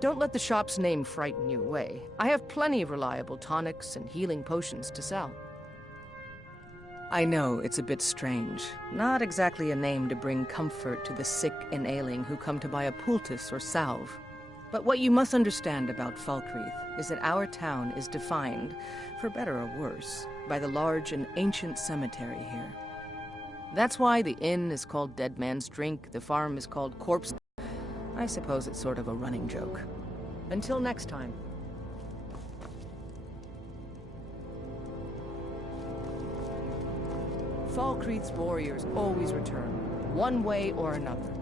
Don't let the shop's name frighten you away. I have plenty of reliable tonics and healing potions to sell. I know it's a bit strange. Not exactly a name to bring comfort to the sick and ailing who come to buy a poultice or salve. But what you must understand about Falkreath is that our town is defined, for better or worse, by the large and ancient cemetery here. That's why the inn is called Dead Man's Drink, the farm is called Corpse. I suppose it's sort of a running joke. Until next time. Falkreath's warriors always return, one way or another.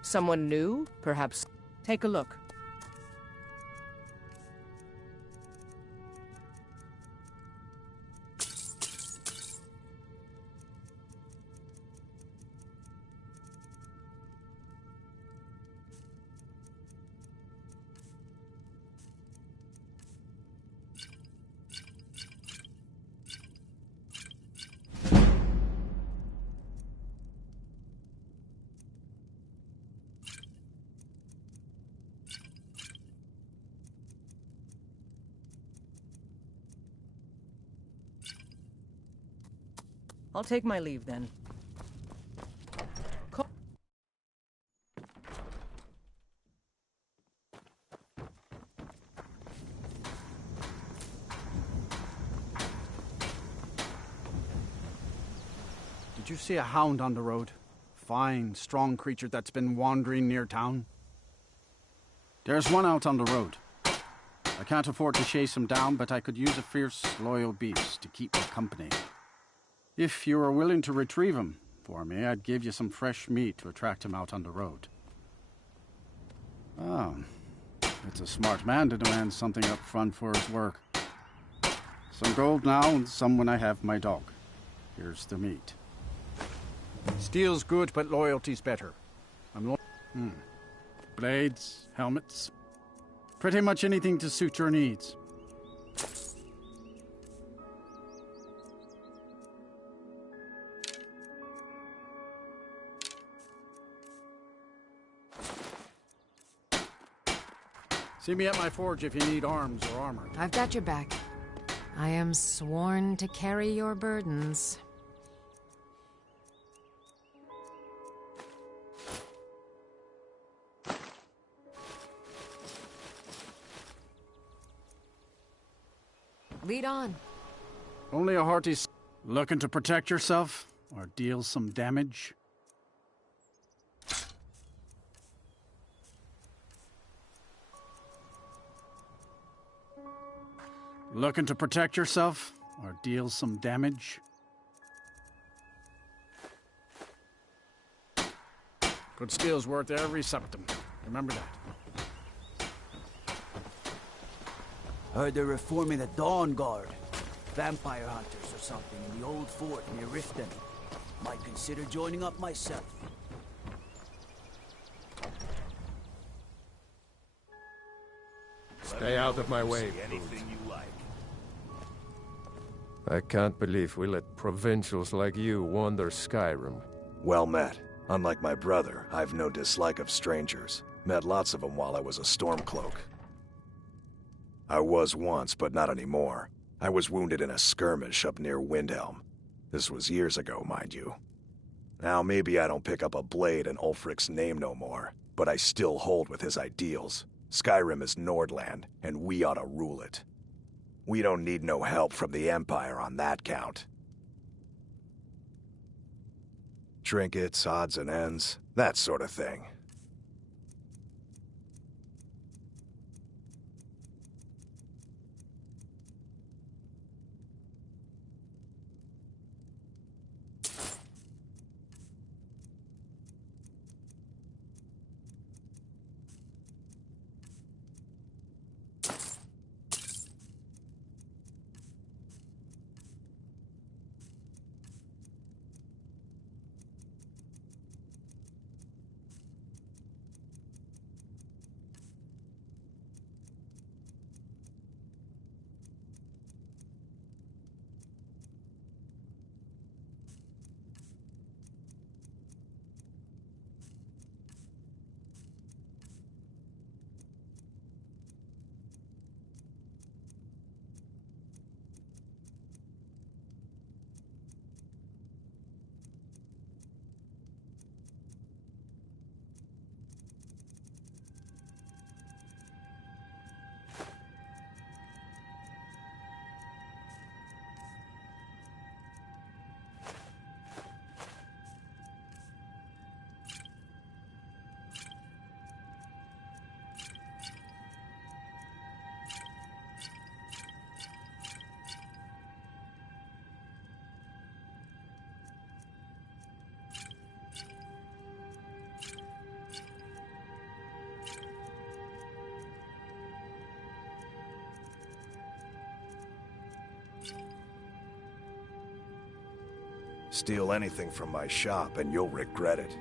Someone new, perhaps? Take a look. I'll take my leave then. Did you see a hound on the road? Fine, strong creature that's been wandering near town. There's one out on the road. I can't afford to chase him down, but I could use a fierce, loyal beast to keep me company. If you were willing to retrieve him for me, I'd give you some fresh meat to attract him out on the road. Oh, it's a smart man to demand something up front for his work. Some gold now, and some when I have my dog. Here's the meat. Steel's good, but loyalty's better. Blades, helmets, pretty much anything to suit your needs. See me at my forge if you need arms or armor. I've got your back. I am sworn to carry your burdens. Lead on. Only a hearty... Looking to protect yourself or deal some damage? Looking to protect yourself or deal some damage? Good steel's worth every septum. Remember that. Heard they're reforming the Dawn Guard. Vampire hunters or something in the old fort near Riften. Might consider joining up myself. Stay out of my way. Anything you like. I can't believe we let provincials like you wander Skyrim. Well met. Unlike my brother, I've no dislike of strangers. Met lots of them while I was a Stormcloak. I was once, but not anymore. I was wounded in a skirmish up near Windhelm. This was years ago, mind you. Now, maybe I don't pick up a blade in Ulfric's name no more, but I still hold with his ideals. Skyrim is Nordland, and we ought to rule it. We don't need no help from the Empire on that count. Trinkets, odds and ends, that sort of thing. Steal anything from my shop and you'll regret it.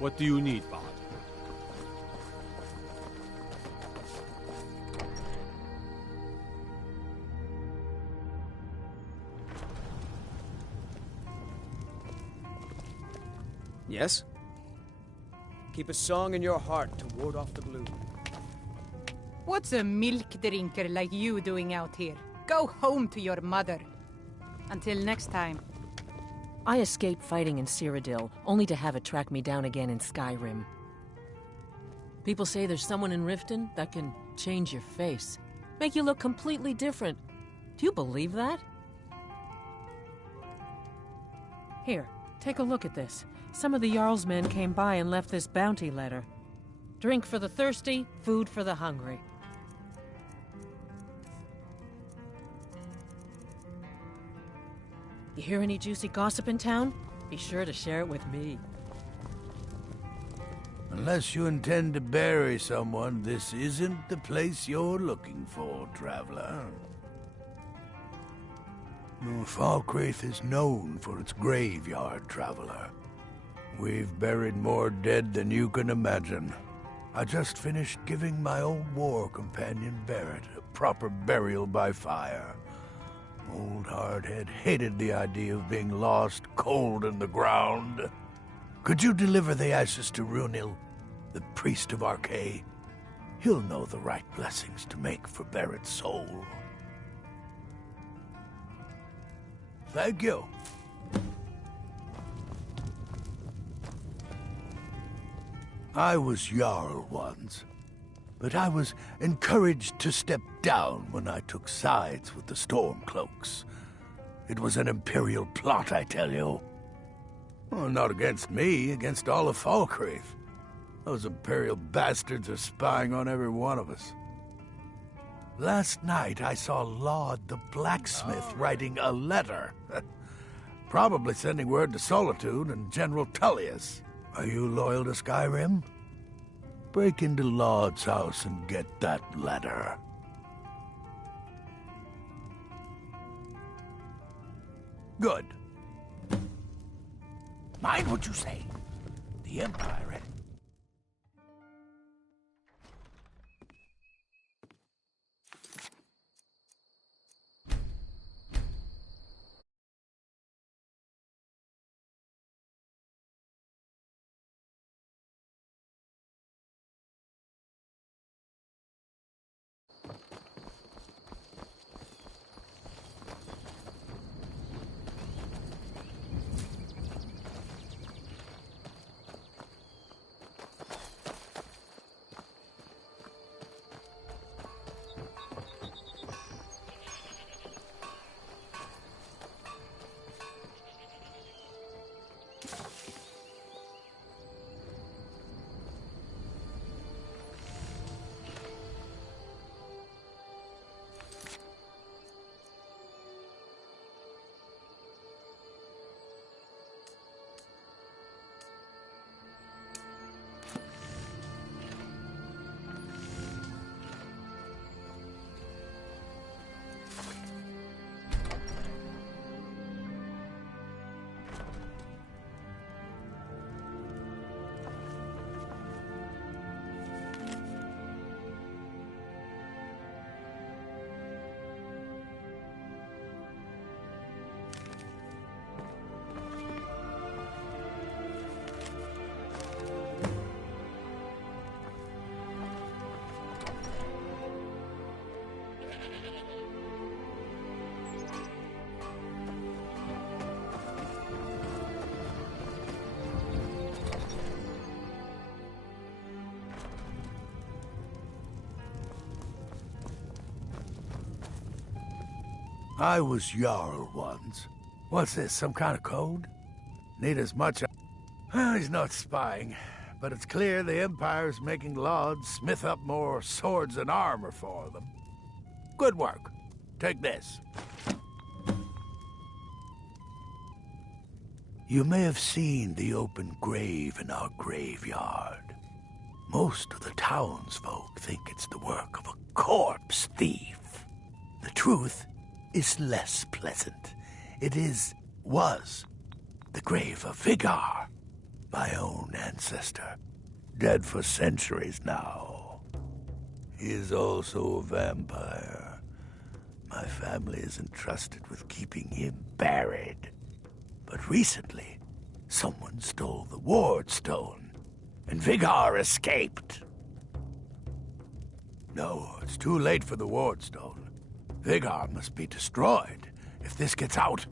What do you need, Bard? Yes? Keep a song in your heart to ward off the blue. What's a milk drinker like you doing out here? Go home to your mother. Until next time. I escaped fighting in Cyrodiil, only to have it track me down again in Skyrim. People say there's someone in Riften that can change your face, make you look completely different. Do you believe that? Here, take a look at this. Some of the Jarl's men came by and left this bounty letter. Drink for the thirsty, food for the hungry. You hear any juicy gossip in town? Be sure to share it with me. Unless you intend to bury someone, this isn't the place you're looking for, traveler. Falkreath is known for its graveyard, traveler. We've buried more dead than you can imagine. I just finished giving my old war companion Barrett a proper burial by fire. Old Hardhead hated the idea of being lost cold in the ground. Could you deliver the ashes to Runil, the priest of Arkay? He'll know the right blessings to make for Barrett's soul. Thank you. I was Jarl once, but I was encouraged to step down when I took sides with the Stormcloaks. It was an Imperial plot, I tell you. Well, not against me, against all of Falkreath. Those Imperial bastards are spying on every one of us. Last night I saw Laud the blacksmith writing a letter. Probably sending word to Solitude and General Tullius. Are you loyal to Skyrim? Break into Laud's house and get that letter. Good. Mind what you say. The Empire... I was Jarl once. What's this, some kind of code? Need as much... Well, he's not spying, but it's clear the Empire's making Lauds smith up more swords and armor for them. Good work. Take this. You may have seen the open grave in our graveyard. Most of the townsfolk think it's the work of a corpse thief. The truth is less pleasant. It was the grave of Vigar, my own ancestor, dead for centuries now. He is also a vampire. My family is entrusted with keeping him buried. But recently, someone stole the Ward Stone, and Vigar escaped. No, it's too late for the Ward Stone. Vigar must be destroyed. If this gets out,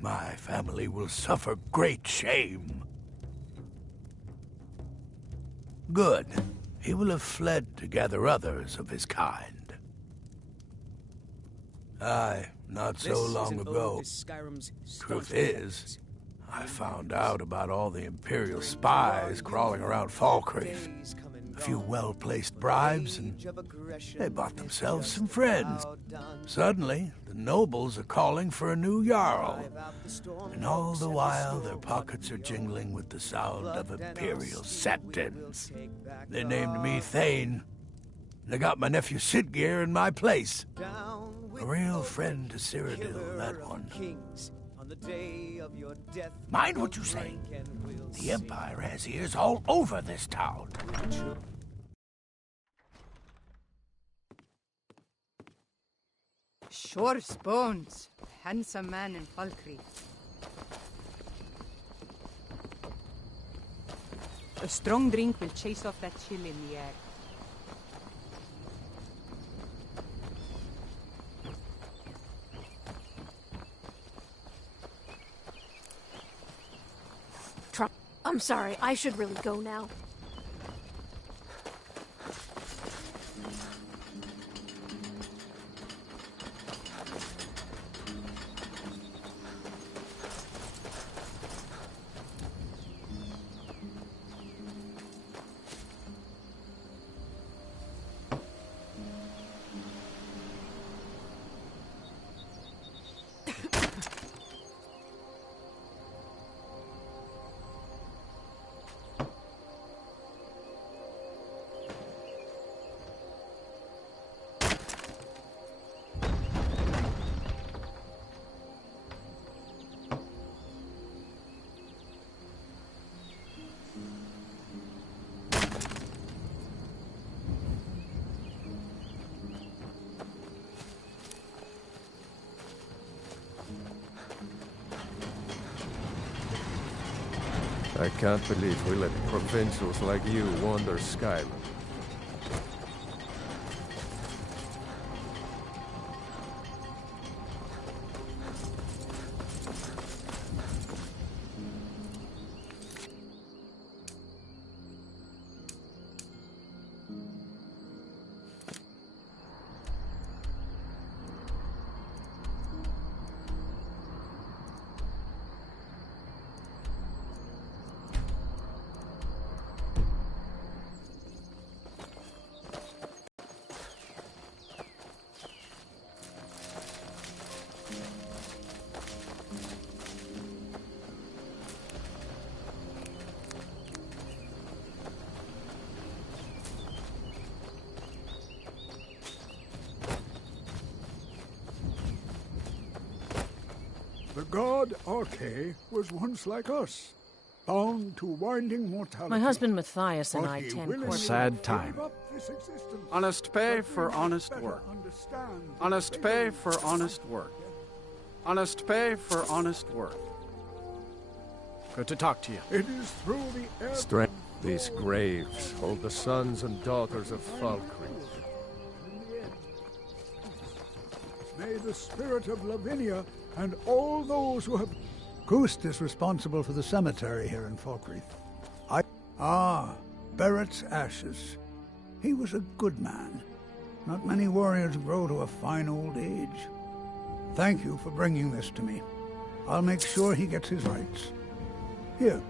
my family will suffer great shame. Good. He will have fled to gather others of his kind. Aye, not so long ago. Truth is, I found out about all the Imperial spies crawling around Falkreath. A few well-placed bribes, and they bought themselves some friends. Suddenly, the nobles are calling for a new Jarl. And all the while, their pockets are jingling with the sound of Imperial septons. They named me Thane. They got my nephew Sitgeir in my place. A real friend to Cyrodiil, that one. Mind what you say. The Empire has ears all over this town. Sure Bones, handsome man in Falkreath. A strong drink will chase off that chill in the air. I'm sorry, I should really go now. I can't believe we let provincials like you wander Skyrim. The god Arche was once like us, bound to winding mortality. My husband Matthias and But I he tend willingly court. Sad time. gave up this existence Honest pay that for we might honest better work. understand the Honest fate pay of for the honest work. Honest pay for honest work. Good to talk to you. It is through the ebb Strength. and These flow graves hold the sons and daughters of Falkreath. in the end. May the spirit of Lavinia and all those who have... Kust is responsible for the cemetery here in Falkreath. Barrett's ashes. He was a good man. Not many warriors grow to a fine old age. Thank you for bringing this to me. I'll make sure he gets his rights. Here.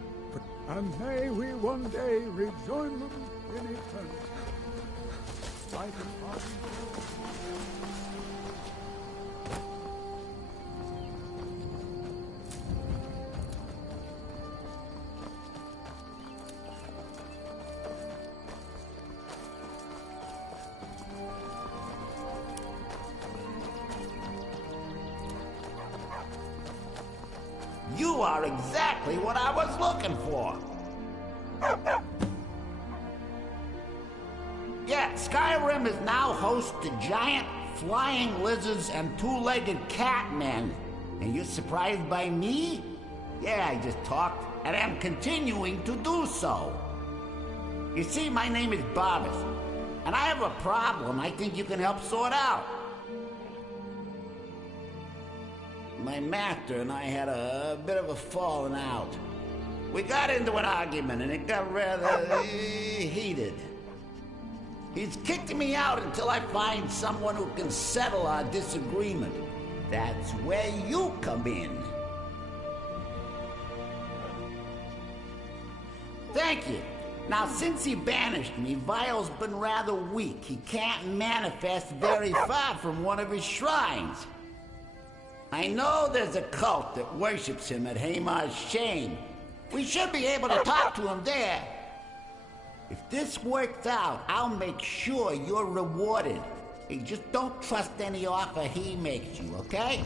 And may we one day rejoin them in eternity. By the Father, You are exactly what I was looking for. Yeah, Skyrim is now host to giant flying lizards and two-legged catmen. And you're surprised by me? Yeah, I just talked, and I'm continuing to do so. You see, my name is Barbas, and I have a problem I think you can help sort out. My master and I had a bit of a falling out. We got into an argument and it got rather heated. He's kicked me out until I find someone who can settle our disagreement. That's where you come in. Thank you. Now, since he banished me, Vile's been rather weak. He can't manifest very far from one of his shrines. I know there's a cult that worships him at Hamar's Shame. We should be able to talk to him there. If this works out, I'll make sure you're rewarded. Hey, just don't trust any offer he makes you, okay?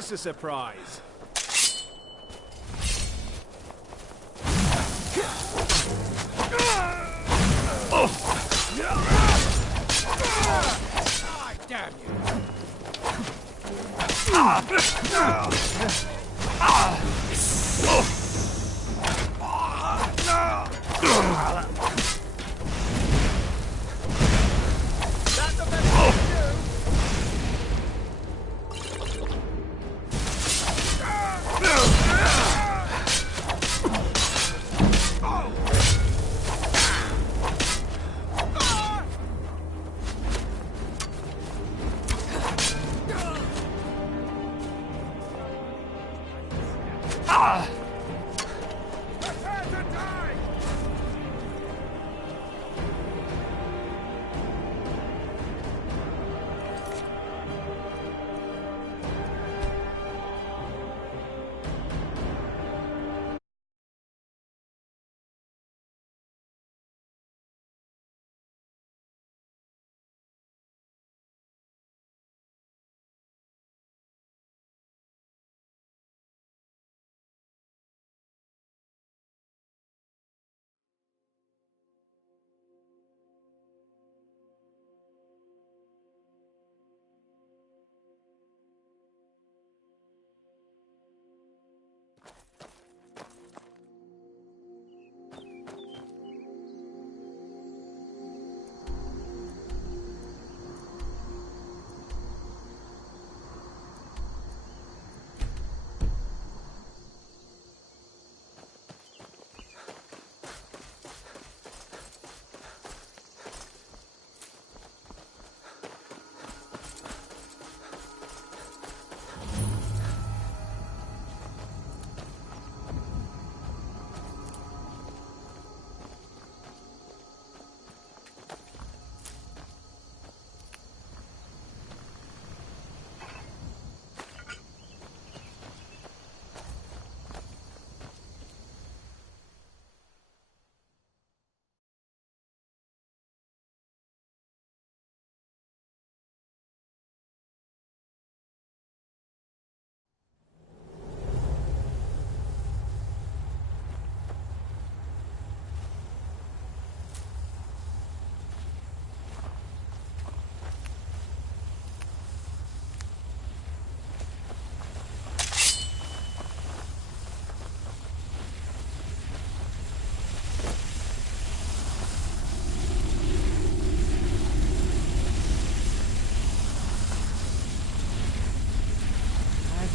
this a surprise? Ah, damn you!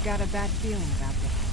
Got a bad feeling about this.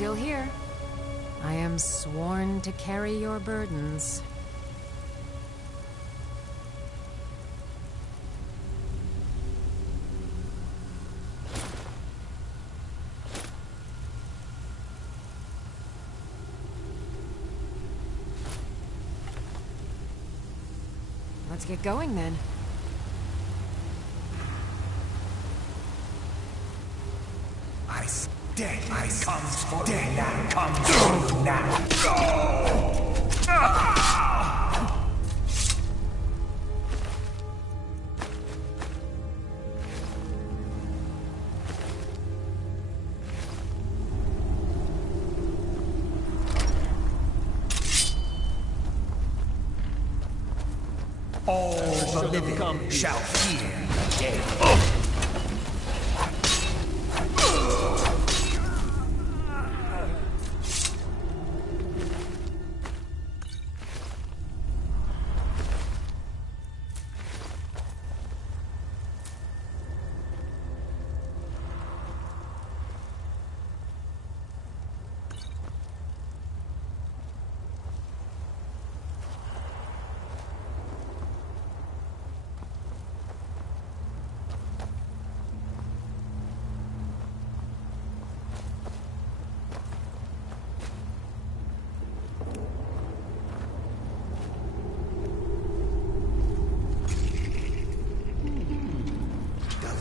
still here. I am sworn to carry your burdens. Let's get going then. Death comes for you now. Comes for you now. All the living shall fear death.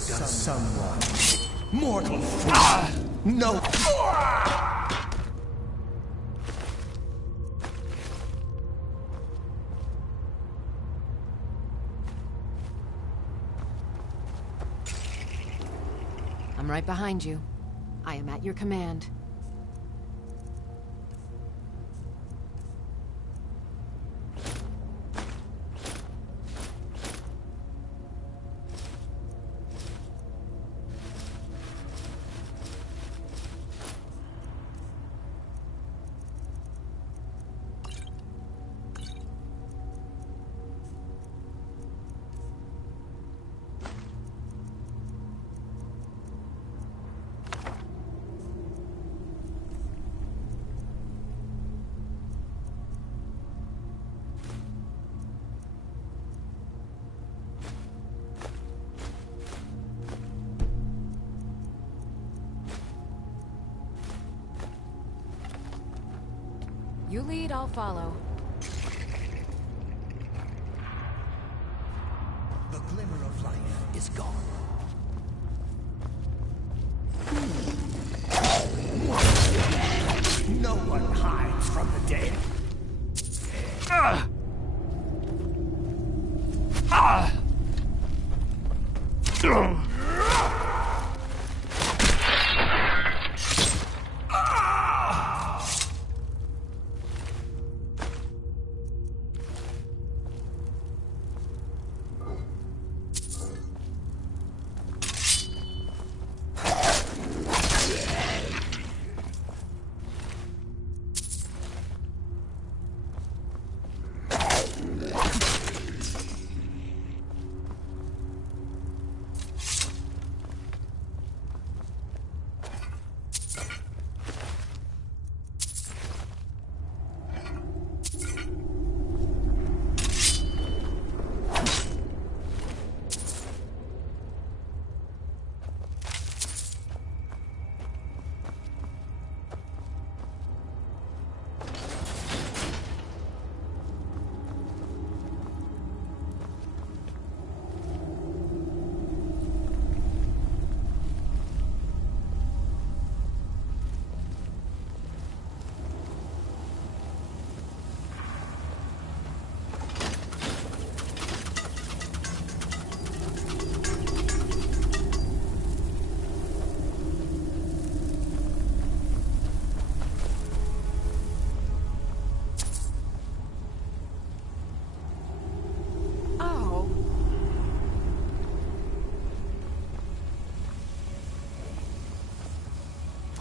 Does someone mortal no. I'm right behind you. I am at your command. You lead, I'll follow. The glimmer of life is gone. No one hides from the dead.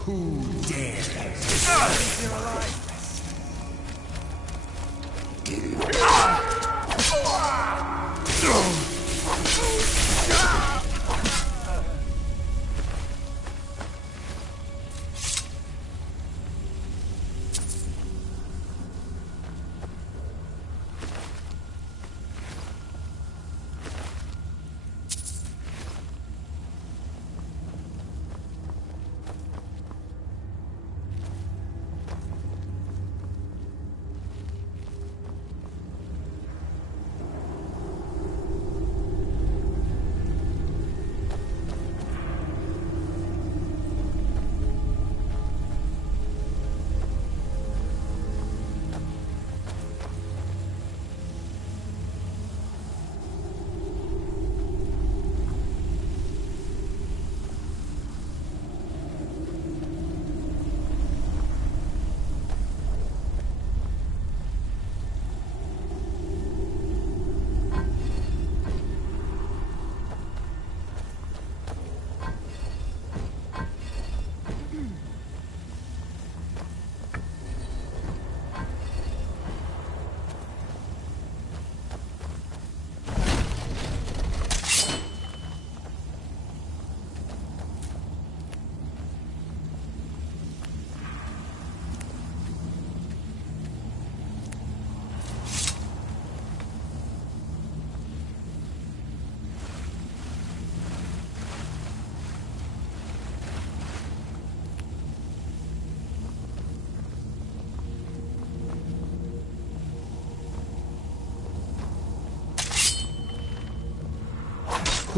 Who dares disturb your alive?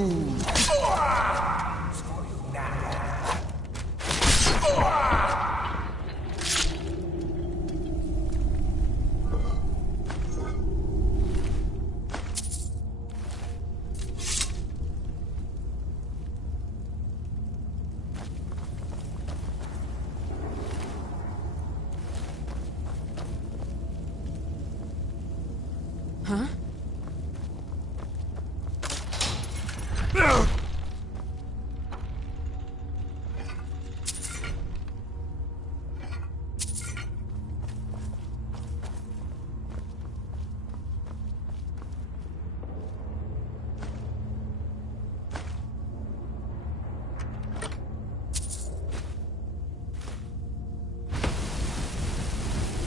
For you now. Huh?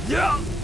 Yeah!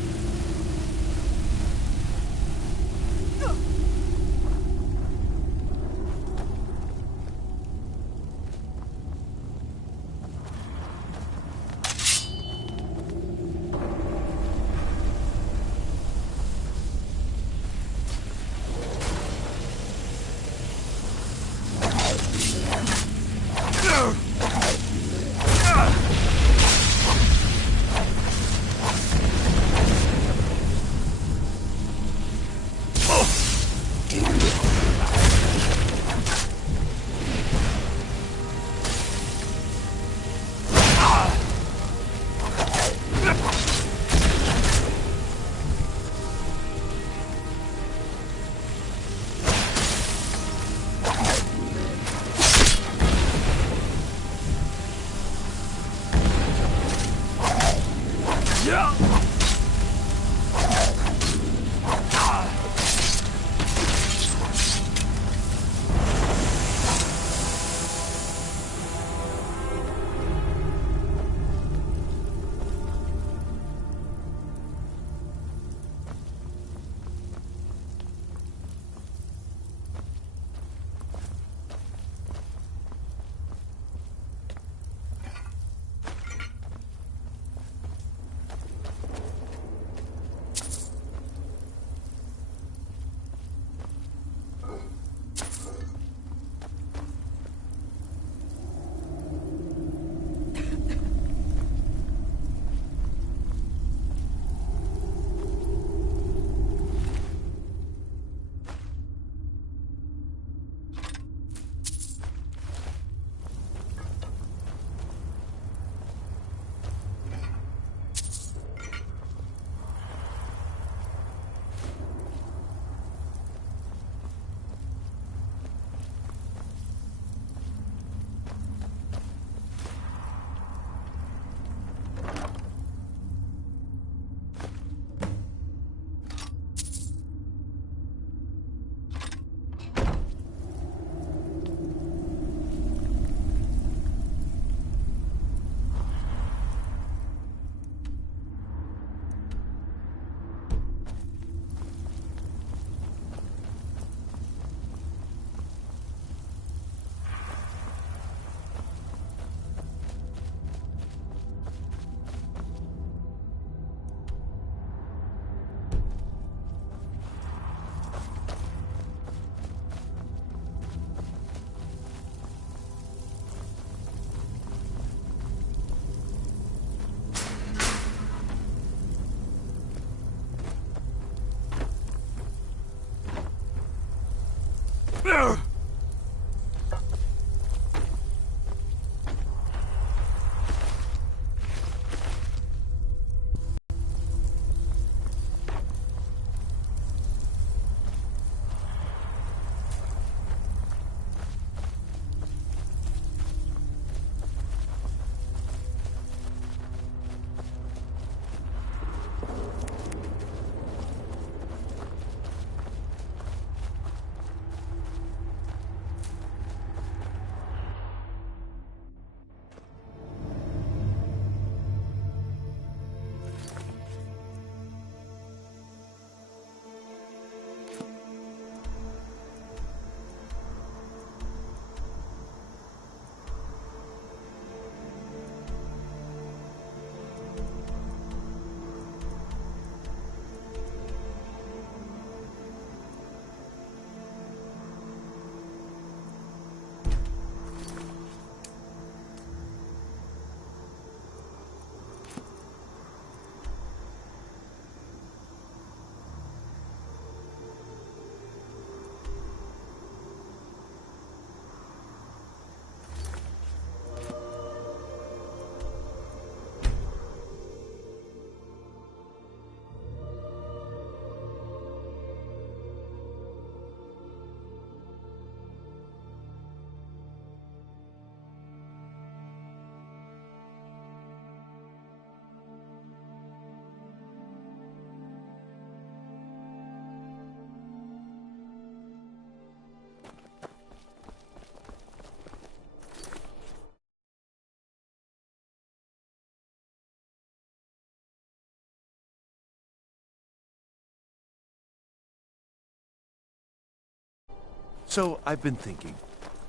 So, I've been thinking.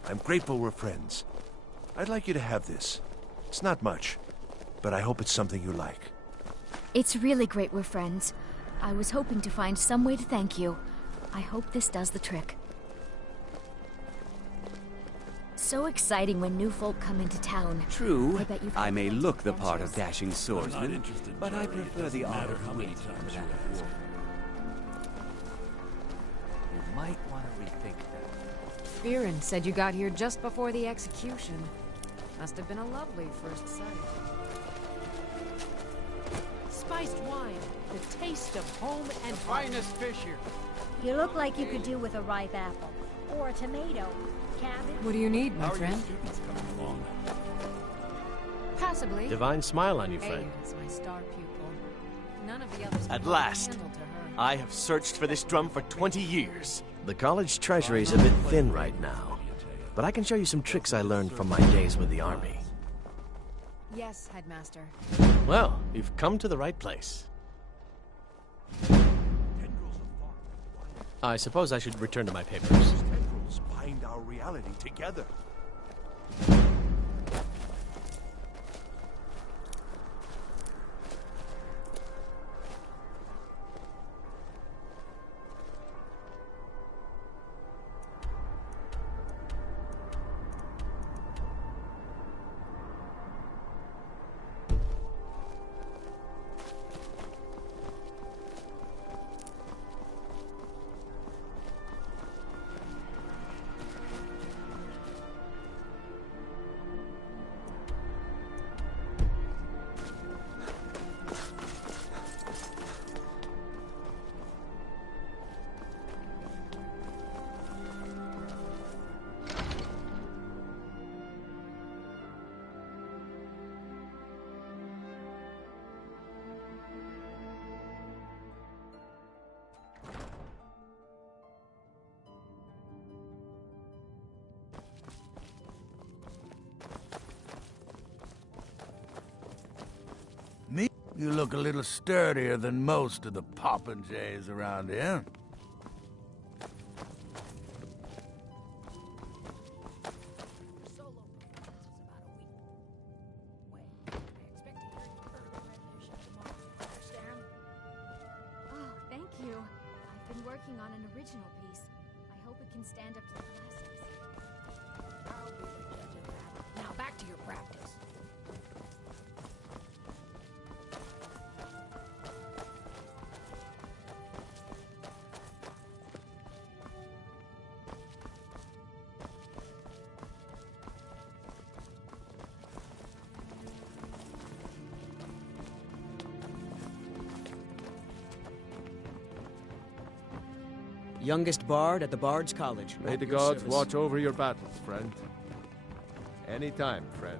I'm grateful we're friends. I'd like you to have this. It's not much, but I hope it's something you like. It's really great we're friends. I was hoping to find some way to thank you. I hope this does the trick. So exciting when new folk come into town. True, I bet you've I had may plenty look of the part of adventures. dashing swordsman, but I prefer the art of wit. You might want to rethink that. Viren said you got here just before the execution. Must have been a lovely first sight. Spiced wine, the taste of home and finest fish here. You look like you could do with a ripe apple. Or a tomato. Cabbage. What do you need, my How are your friend? students coming along? Passably. Divine smile on you, friend. Ada's my star pupil. None of the others At can last, handle to her. I have searched for this drum for 20 years. The college treasury is a bit thin right now, but I can show you some tricks I learned from my days with the army. Yes, Headmaster. Well, you've come to the right place. I suppose I should return to my papers. Tendrils bind our reality together. Me? You look a little sturdier than most of the popinjays around here. Oh, thank you. I've been working on an original piece. I hope it can stand up to the classics. I'll be the judge of that. Now back to your practice. Youngest bard at the Bard's College. May At the your gods service. watch over your battles, friend. Anytime, friend.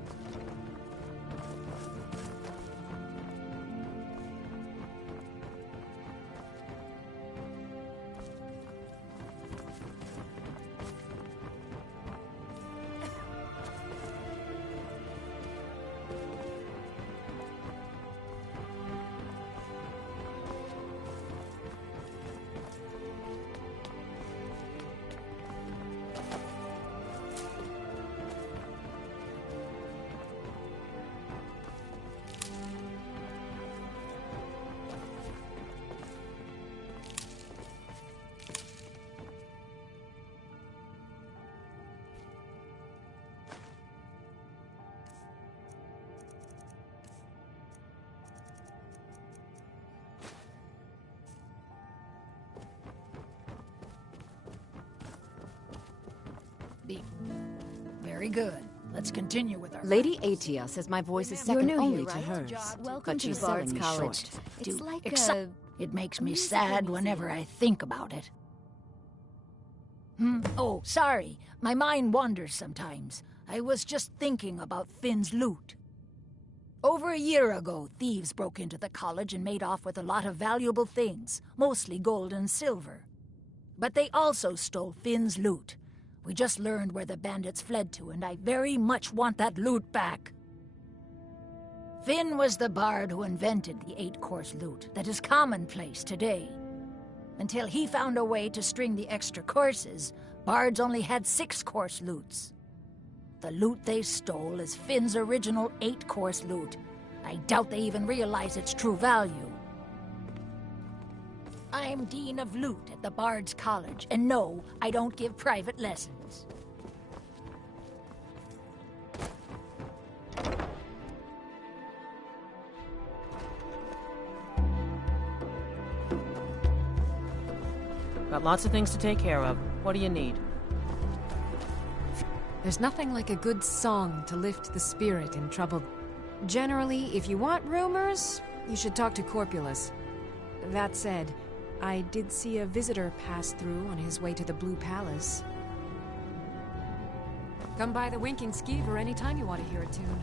Very good. Let's continue with our... Lady Atia says my voice is second You're new only here, to right? hers. Welcome But to she's the Bard's selling me College. short. It's Do like exci- It makes me sad whenever I think about it. Oh, sorry. My mind wanders sometimes. I was just thinking about Finn's loot. Over a year ago, thieves broke into the college and made off with a lot of valuable things, mostly gold and silver. But they also stole Finn's loot. We just learned where the bandits fled to, and I very much want that loot back. Finn was the bard who invented the 8-course loot that is commonplace today. Until he found a way to string the extra courses, Bards only had 6-course loots. The loot they stole is Finn's original 8-course loot. I doubt they even realize its true value. I'm Dean of Loot at the Bard's College, and no, I don't give private lessons. Got lots of things to take care of. What do you need? There's nothing like a good song to lift the spirit in trouble. Generally, if you want rumors, you should talk to Corpulus. That said, I did see a visitor pass through on his way to the Blue Palace. Come by the Winking Skeever anytime you want to hear a tune.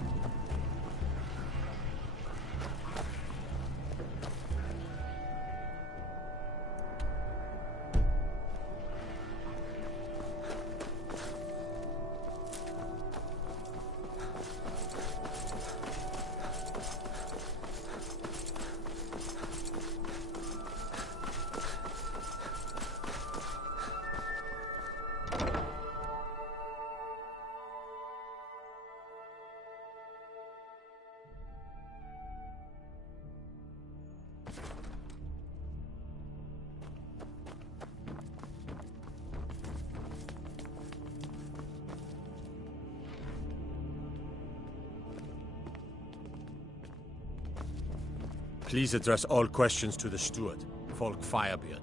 Please address all questions to the steward, Folk Firebeard.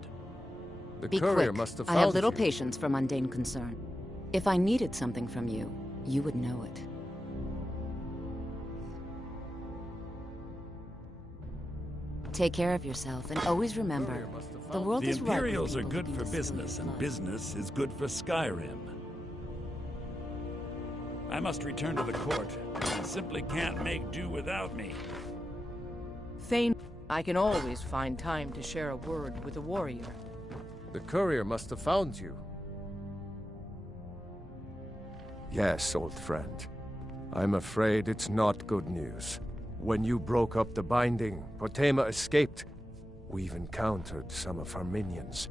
The Be courier quick. must have I found have little you. patience for mundane concern. If I needed something from you, you would know it. Take care of yourself, and always remember, the world The is ripe with Imperials are people who good can for distill business, your and blood. business is good for Skyrim. I must return to the court. You simply can't make do without me. Thane, I can always find time to share a word with a warrior. The courier must have found you. Yes, old friend. I'm afraid it's not good news. When you broke up the binding, Potema escaped. We've encountered some of her minions.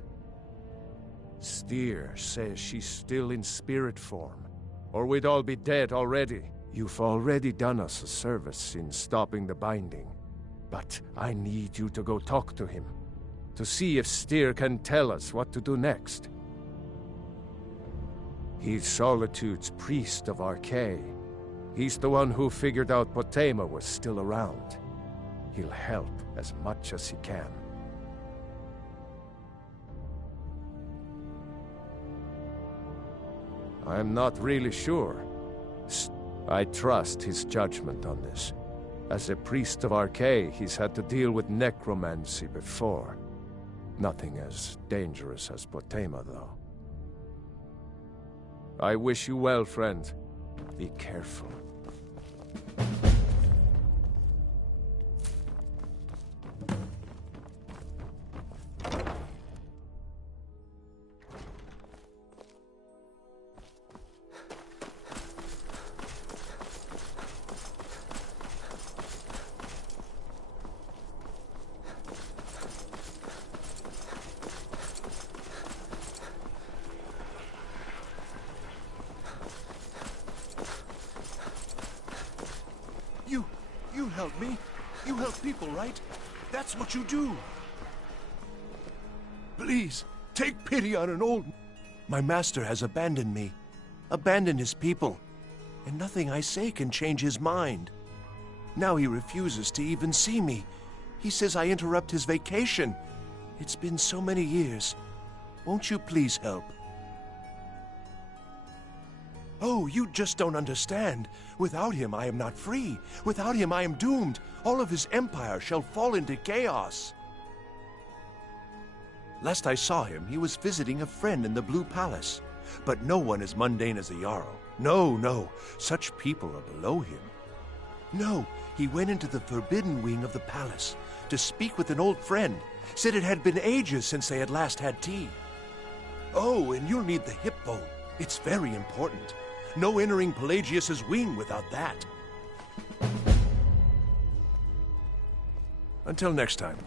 Steer says she's still in spirit form, or we'd all be dead already. You've already done us a service in stopping the binding, but I need you to go talk to him, to see if Steer can tell us what to do next. He's Solitude's priest of Archay. He's the one who figured out Potema was still around. He'll help as much as he can. I'm not really sure. I trust his judgment on this. As a priest of Archay, he's had to deal with necromancy before. Nothing as dangerous as Potema, though. I wish you well, friend. Be careful. You help me. You help people, right? That's what you do. Please, take pity on an old... My master has abandoned me. Abandoned his people. And nothing I say can change his mind. Now he refuses to even see me. He says I interrupt his vacation. It's been so many years. Won't you please help? Oh, you just don't understand. Without him, I am not free. Without him, I am doomed. All of his empire shall fall into chaos. Last I saw him, he was visiting a friend in the Blue Palace. But no one as mundane as a Jarl. No, no. Such people are below him. No, he went into the forbidden wing of the palace to speak with an old friend. Said it had been ages since they had last had tea. Oh, and you'll need the hip bone. It's very important. No entering Pelagius's wing without that. Until next time.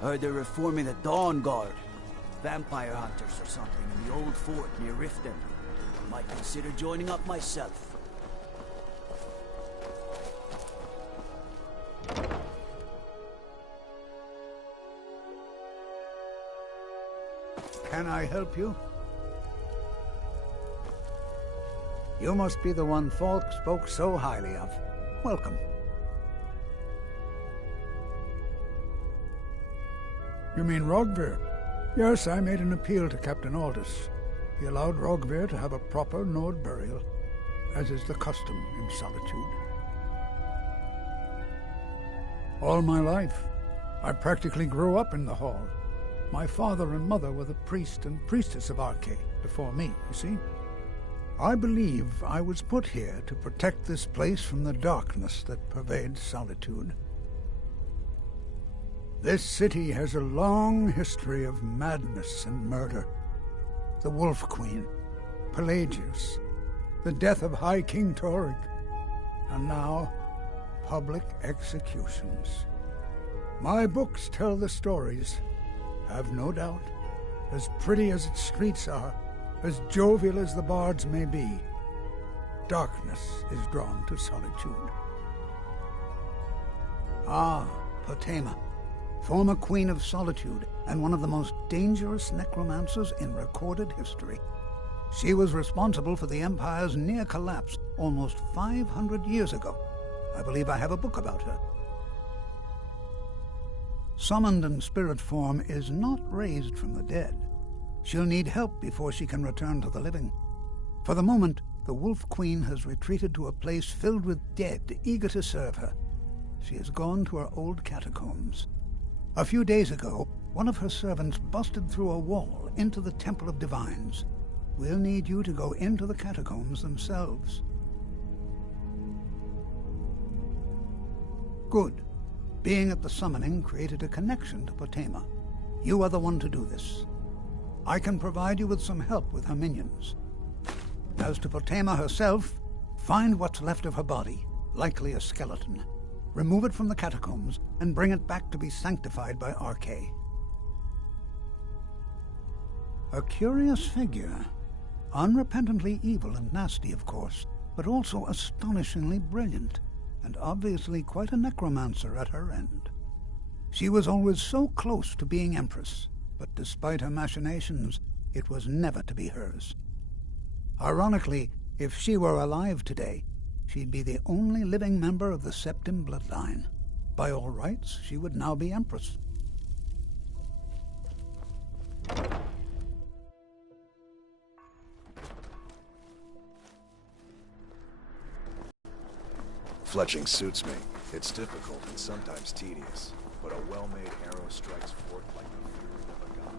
Heard they're reforming the Dawn Guard. Vampire hunters or something in the old fort near Riften. Might consider joining up myself. Can I help you? You must be the one Falk spoke so highly of. Welcome. You mean Rogvir? Yes, I made an appeal to Captain Aldous. He allowed Rogvir to have a proper Nord burial, as is the custom in Solitude. All my life, I practically grew up in the hall. My father and mother were the priest and priestess of Arche before me, you see. I believe I was put here to protect this place from the darkness that pervades Solitude. This city has a long history of madness and murder. The Wolf Queen, Pelagius, the death of High King Torig, and now, public executions. My books tell the stories, have no doubt. As pretty as its streets are, as jovial as the bards may be, darkness is drawn to Solitude. Ah, Potema, former Queen of Solitude and one of the most dangerous necromancers in recorded history. She was responsible for the Empire's near collapse almost 500 years ago. I believe I have a book about her. Summoned in spirit form is not raised from the dead. She'll need help before she can return to the living. For the moment, the Wolf Queen has retreated to a place filled with dead, eager to serve her. She has gone to her old catacombs. A few days ago, one of her servants busted through a wall into the Temple of Divines. We'll need you to go into the catacombs themselves. Good. Being at the summoning created a connection to Potema. You are the one to do this. I can provide you with some help with her minions. As to Potema herself, find what's left of her body, likely a skeleton. Remove it from the catacombs and bring it back to be sanctified by Arche. A curious figure. Unrepentantly evil and nasty, of course, but also astonishingly brilliant, and obviously quite a necromancer at her end. She was always so close to being Empress, but despite her machinations, it was never to be hers. Ironically, if she were alive today, she'd be the only living member of the Septim bloodline. By all rights, she would now be Empress. Fletching suits me. It's difficult and sometimes tedious, but a well-made arrow strikes forth like the fury of a god.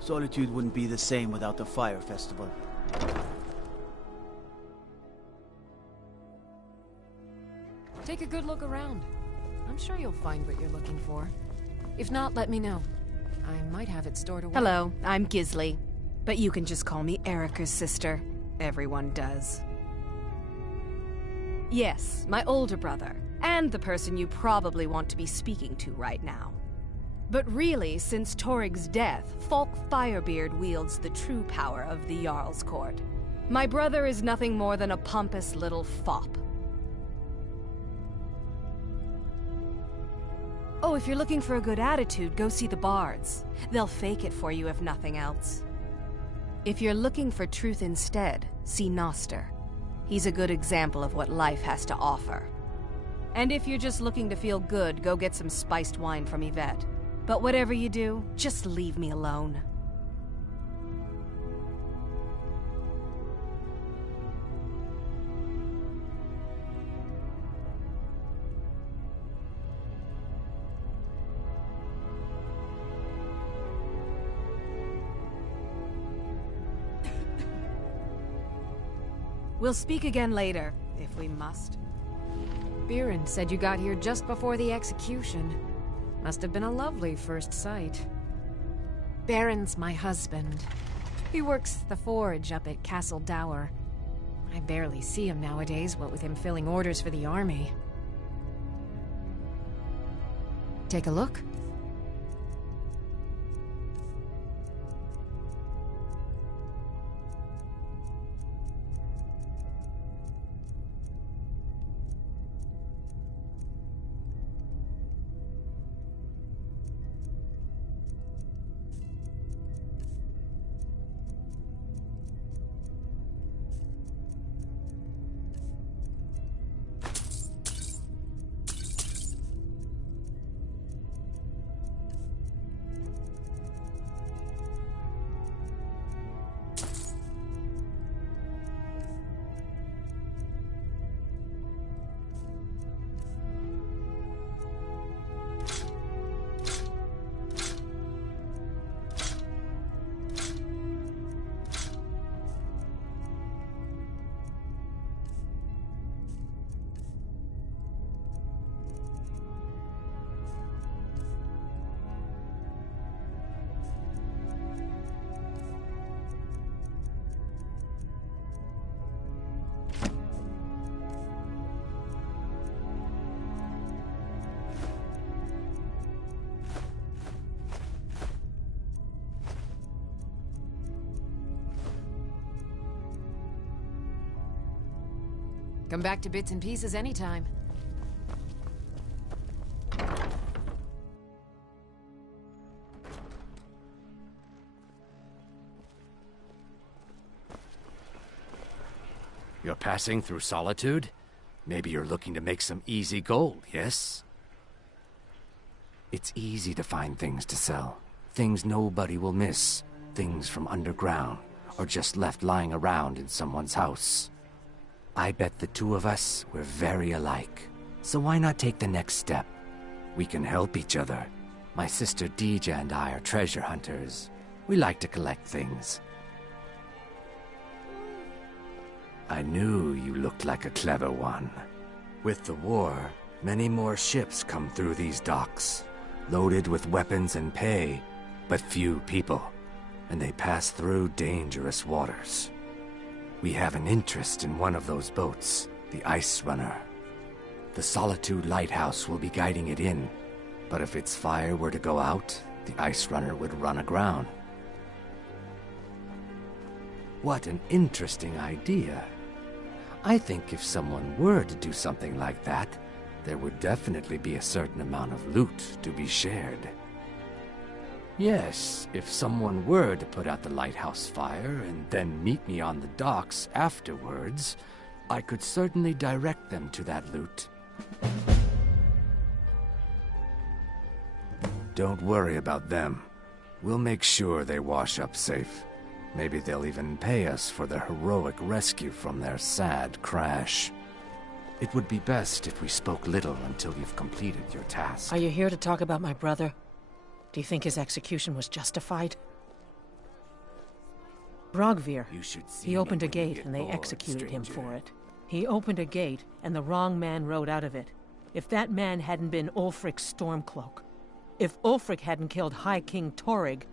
Solitude wouldn't be the same without the Fire Festival. Take a good look around. I'm sure you'll find what you're looking for. If not, let me know. I might have it stored away. Hello, I'm Gisli. But you can just call me Erica's sister. Everyone does. Yes, my older brother. And the person you probably want to be speaking to right now. But really, since Torig's death, Falk Firebeard wields the true power of the Jarl's Court. My brother is nothing more than a pompous little fop. Oh, if you're looking for a good attitude, go see the bards. They'll fake it for you if nothing else. If you're looking for truth instead, see Noster. He's a good example of what life has to offer. And if you're just looking to feel good, go get some spiced wine from Yvette. But whatever you do, just leave me alone. We'll speak again later, if we must. Biren said you got here just before the execution. Must have been a lovely first sight. Baron's my husband. He works the forge up at Castle Dower. I barely see him nowadays, what with him filling orders for the army. Take a look. Come back to Bits and Pieces anytime. You're passing through Solitude? Maybe you're looking to make some easy gold, yes? It's easy to find things to sell. Things nobody will miss. Things from underground, or just left lying around in someone's house. I bet the two of us, we're very alike. So why not take the next step? We can help each other. My sister Deja and I are treasure hunters. We like to collect things. I knew you looked like a clever one. With the war, many more ships come through these docks, loaded with weapons and pay, but few people, and they pass through dangerous waters. We have an interest in one of those boats, the Ice Runner. The Solitude Lighthouse will be guiding it in, but if its fire were to go out, the Ice Runner would run aground. What an interesting idea. I think if someone were to do something like that, there would definitely be a certain amount of loot to be shared. Yes, if someone were to put out the lighthouse fire and then meet me on the docks afterwards, I could certainly direct them to that loot. Don't worry about them. We'll make sure they wash up safe. Maybe they'll even pay us for their heroic rescue from their sad crash. It would be best if we spoke little until you've completed your task. Are you here to talk about my brother? Do you think his execution was justified? Brogvir, he opened a gate and they executed him for it. He opened a gate and the wrong man rode out of it. If that man hadn't been Ulfric's Stormcloak, if Ulfric hadn't killed High King Torrig,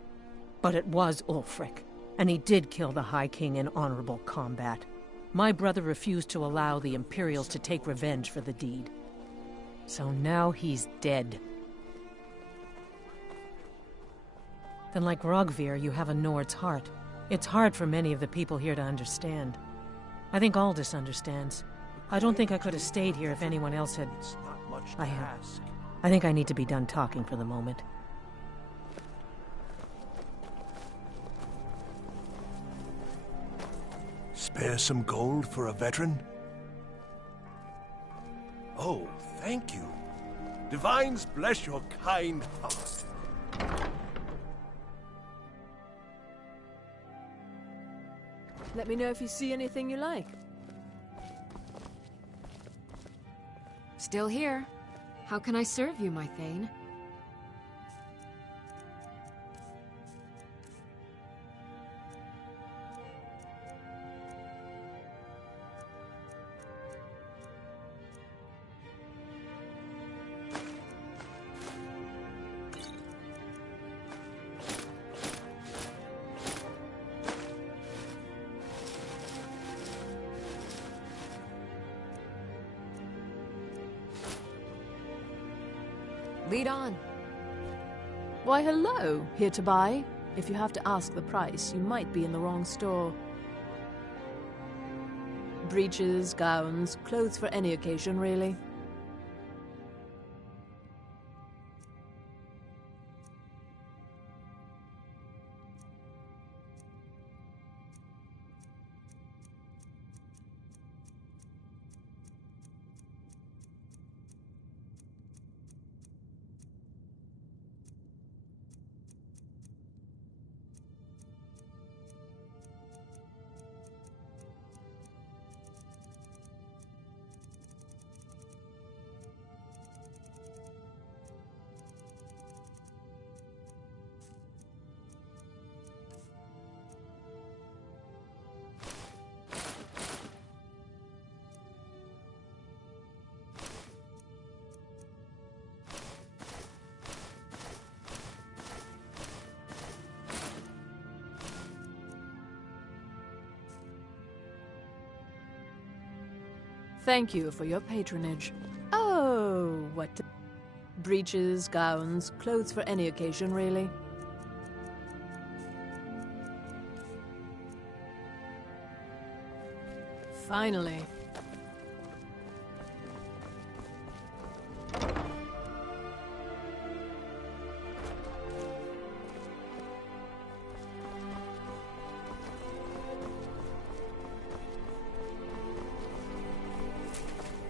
but it was Ulfric, and he did kill the High King in honorable combat. My brother refused to allow the Imperials to take revenge for the deed. So now he's dead. Then like Rogvir, you have a Nord's heart. It's hard for many of the people here to understand. I think Aldous understands. I don't think I could have stayed here if anyone else had... I have. I think I need to be done talking for the moment. Spare some gold for a veteran? Oh, thank you. Divines bless your kind heart. Let me know if you see anything you like. Still here. How can I serve you, my Thane? Lead on. Why, hello. Here to buy? If you have to ask the price, you might be in the wrong store. Breeches, gowns, clothes for any occasion, really. Thank you for your patronage. Oh, what? Breeches, gowns, clothes for any occasion, really. Finally.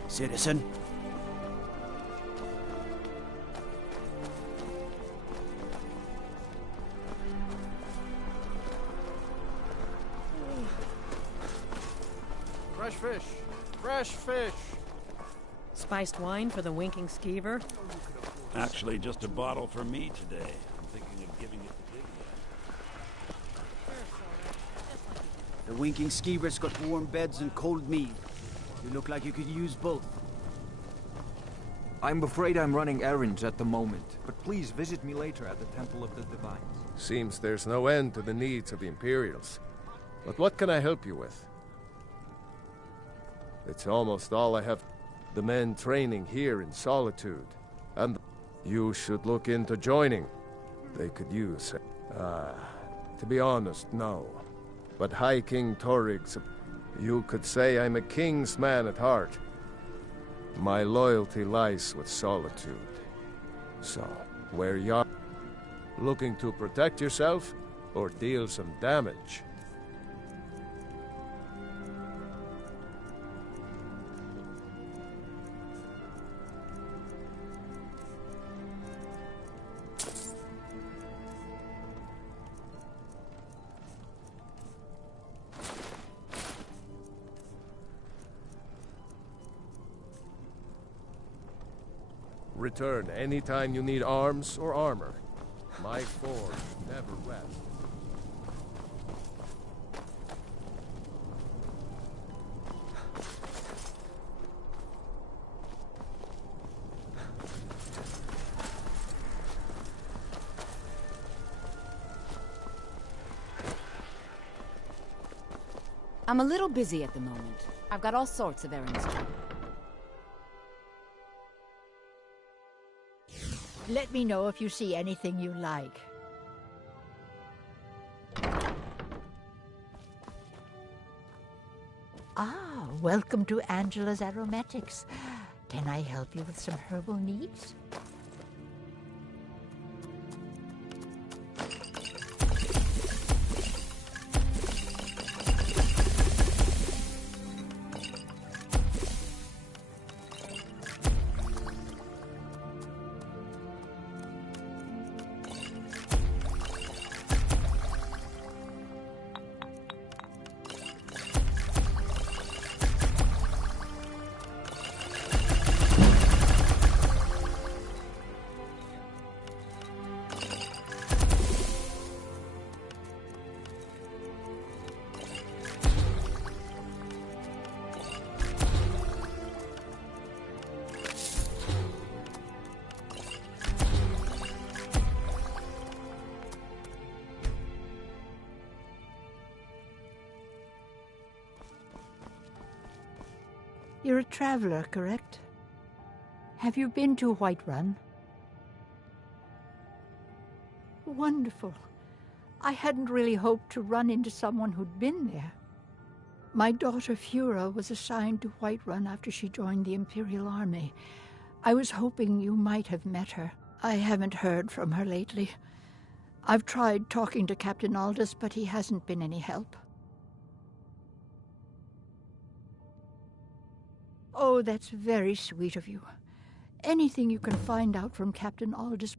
Citizen. Fresh fish! Fresh fish! Spiced wine for the winking skeever? Actually, just a bottle for me today. I'm thinking of giving it to Divya. The winking skeever's got warm beds and cold mead. You look like you could use both. I'm afraid I'm running errands at the moment, but please visit me later at the Temple of the Divines. Seems there's no end to the needs of the Imperials. But what can I help you with? It's almost all I have. The men training here in Solitude. And you should look into joining. They could use it. To be honest, no. But High King Torig's... You could say I'm a king's man at heart. My loyalty lies with Solitude. So, where you are, looking to protect yourself or deal some damage? Return anytime you need arms or armor. My forge never rests. I'm a little busy at the moment. I've got all sorts of errands to do. Let me know if you see anything you like. Ah, welcome to Angela's Aromatics. Can I help you with some herbal needs? You're a traveler, correct? Have you been to Whiterun? wonderful. I hadn't really hoped to run into someone who'd been there. My daughter Fura was assigned to Whiterun after she joined the Imperial Army. I was hoping you might have met her. I haven't heard from her lately. I've tried talking to Captain Aldous, but he hasn't been any help. Oh, that's very sweet of you. Anything you can find out from Captain Aldous...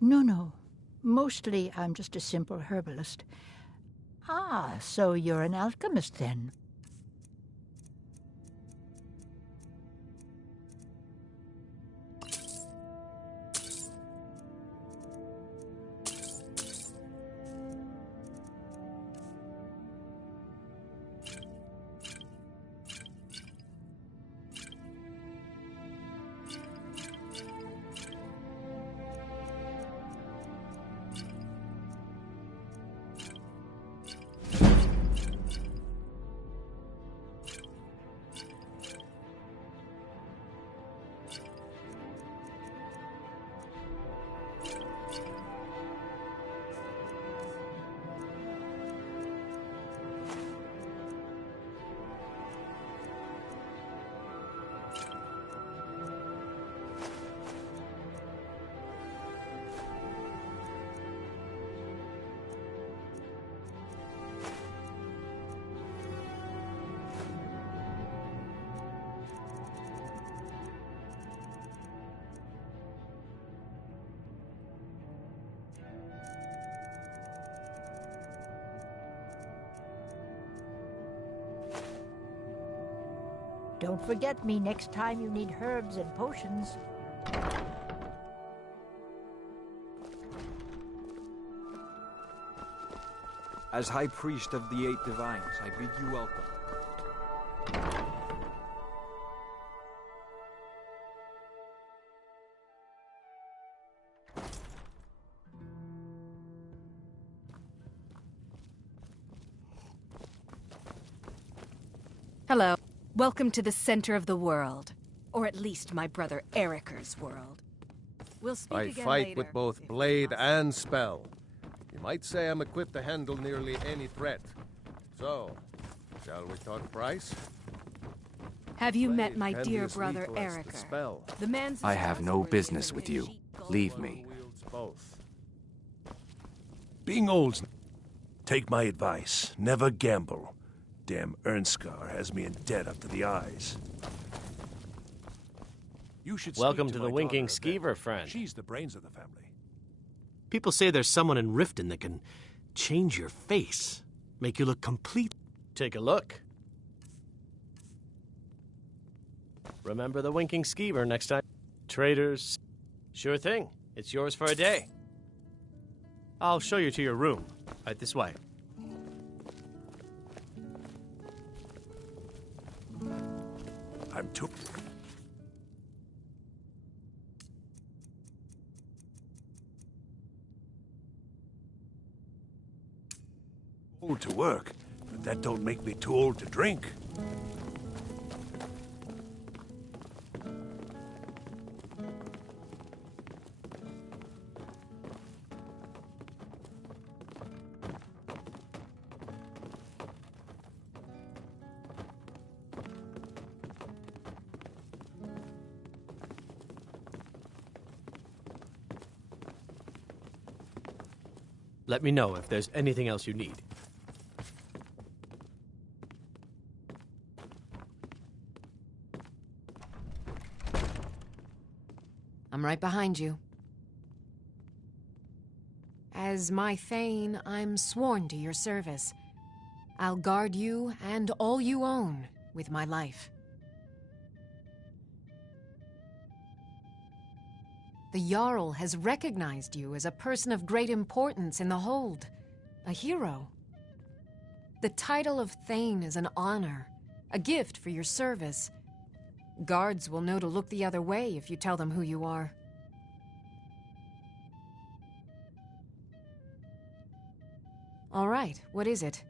No. Mostly I'm just a simple herbalist. Ah, so you're an alchemist then? Don't forget me next time you need herbs and potions. As High Priest of the Eight Divines, I bid you welcome. Hello. Welcome to the center of the world. Or at least my brother Eriker's world. We'll speak I again fight later. with both blade and spell. You might say I'm equipped to handle nearly any threat. So, shall we talk price? Have you met my Can dear be as brother lethal as the Eriker? spell. The man's I have no business with you. Leave me. Both. Being old's... Take my advice. Never gamble. Damn Ernskar has me in debt up to the eyes. You should Welcome speak to my the Winking daughter a bit. Skeever, friend. She's the brains of the family. People say there's someone in Riften that can change your face, make you look complete. Take a look. Remember the Winking Skeever next time. Traders. Sure thing. It's yours for a day. I'll show you to your room. Right this way. I'm too... old to work, but that don't make me too old to drink. Let me know if there's anything else you need. I'm right behind you. As my Thane, I'm sworn to your service. I'll guard you and all you own with my life. The Jarl has recognized you as a person of great importance in the Hold, a hero. The title of Thane is an honor, a gift for your service. Guards will know to look the other way if you tell them who you are. All right, what is it?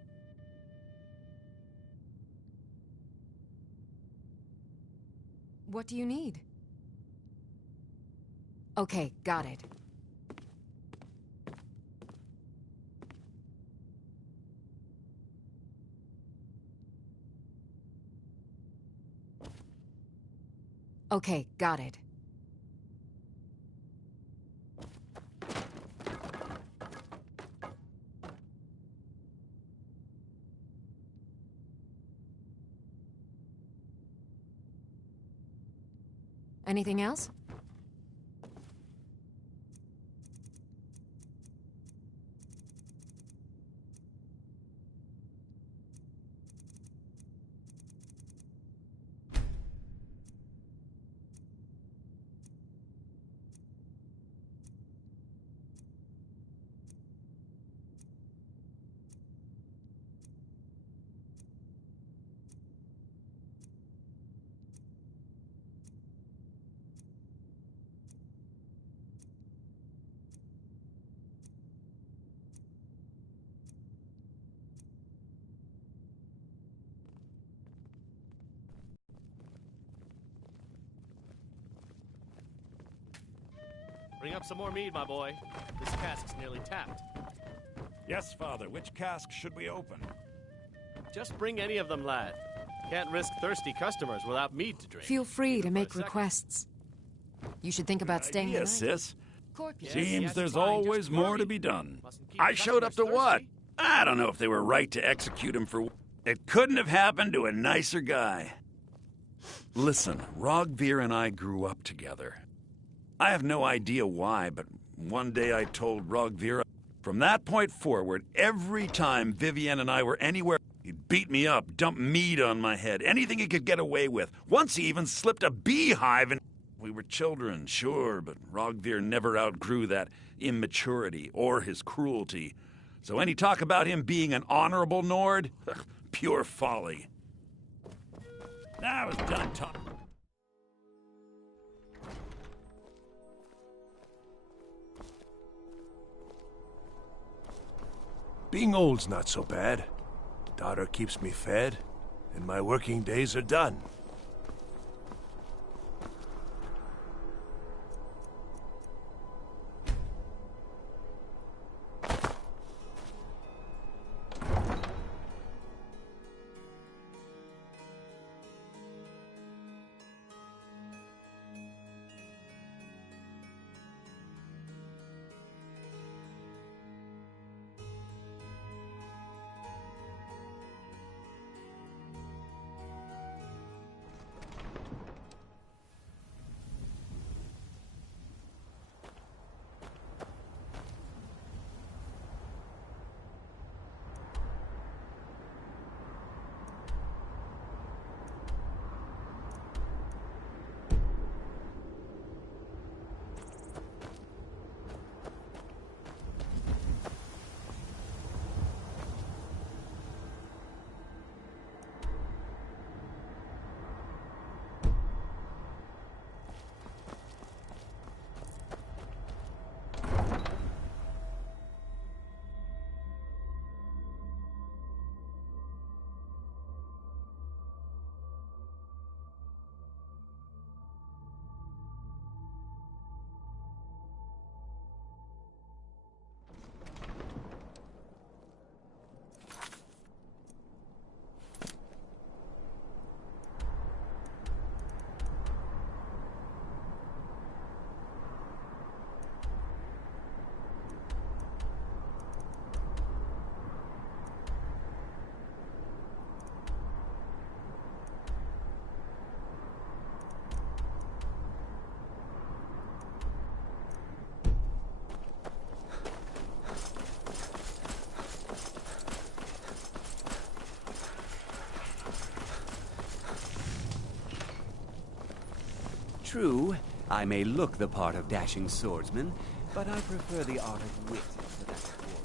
What do you need? Okay, got it. Okay, got it. Anything else? Bring up some more mead, my boy. This cask's nearly tapped. Yes, Father. Which cask should we open? Just bring any of them, lad. Can't risk thirsty customers without mead to drink. Feel free to make requests. You should think about staying the night. Sis. Corpulus. Seems there's always more to be done. I showed up to what? I don't know if they were right to execute him for... It couldn't have happened to a nicer guy. Listen, Rogvir and I grew up together. I have no idea why, but one day I told Rogvir, from that point forward, every time Vivienne and I were anywhere, he'd beat me up, dump mead on my head, anything he could get away with. Once he even slipped a beehive in... We were children, sure, but Rogvir never outgrew that immaturity or his cruelty. So any talk about him being an honorable Nord? Pure folly. I was done talking. Being old's not so bad. Daughter keeps me fed, and my working days are done. True, I may look the part of dashing swordsman, but I prefer the art of wit to that of war.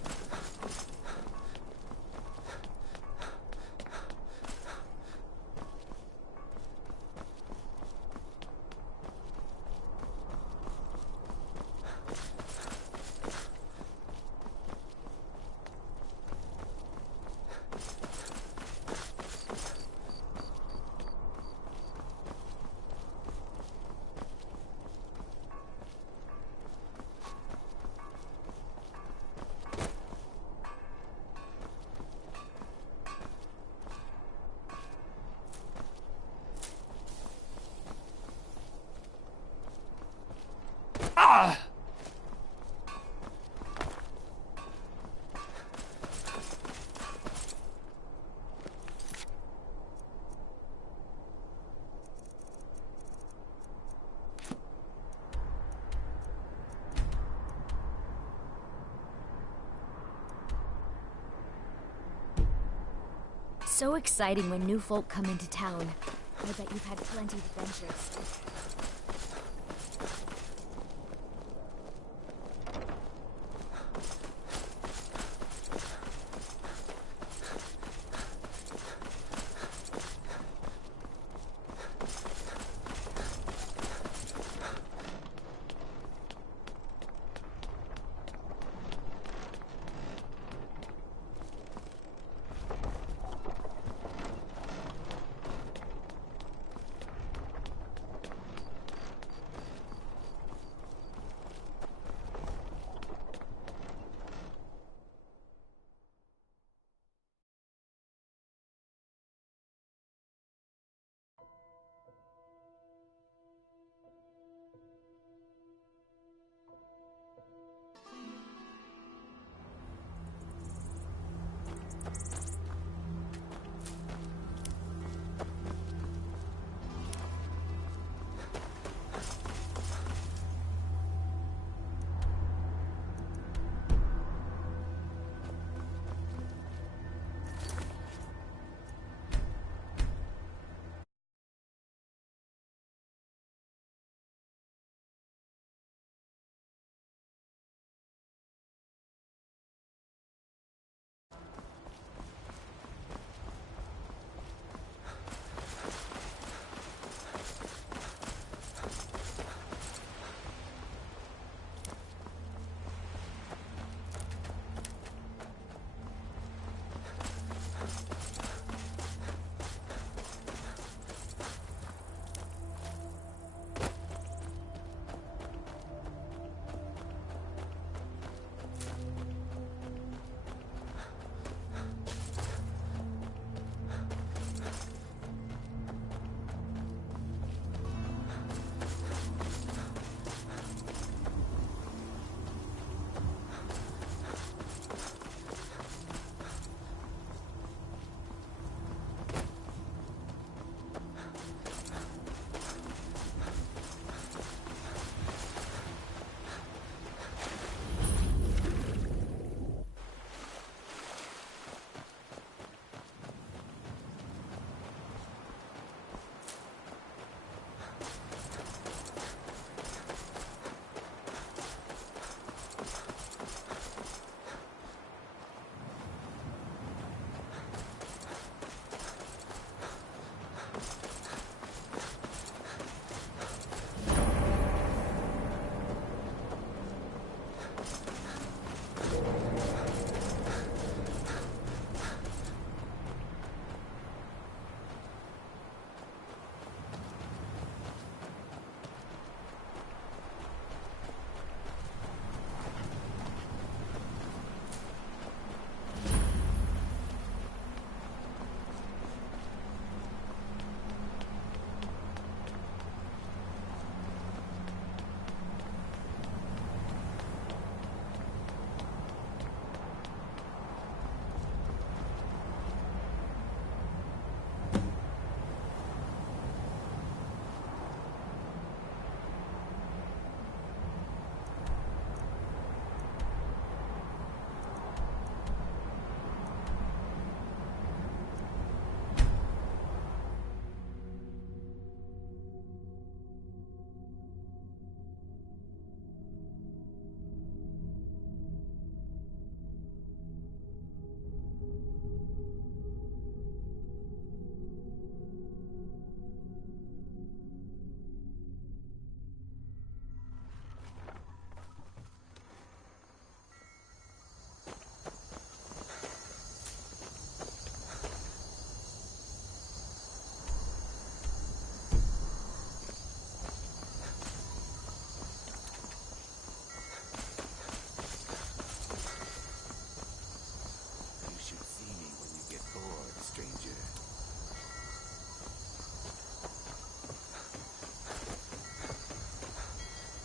so exciting when new folk come into town. I bet you've had plenty of adventures.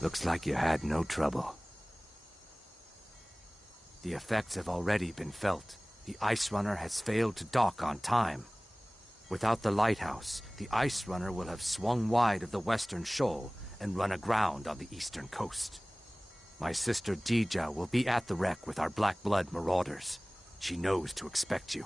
Looks like you had no trouble. The effects have already been felt. The Ice Runner has failed to dock on time. Without the lighthouse, the Ice Runner will have swung wide of the western shoal and run aground on the eastern coast. My sister Dija will be at the wreck with our Black Blood marauders. She knows to expect you.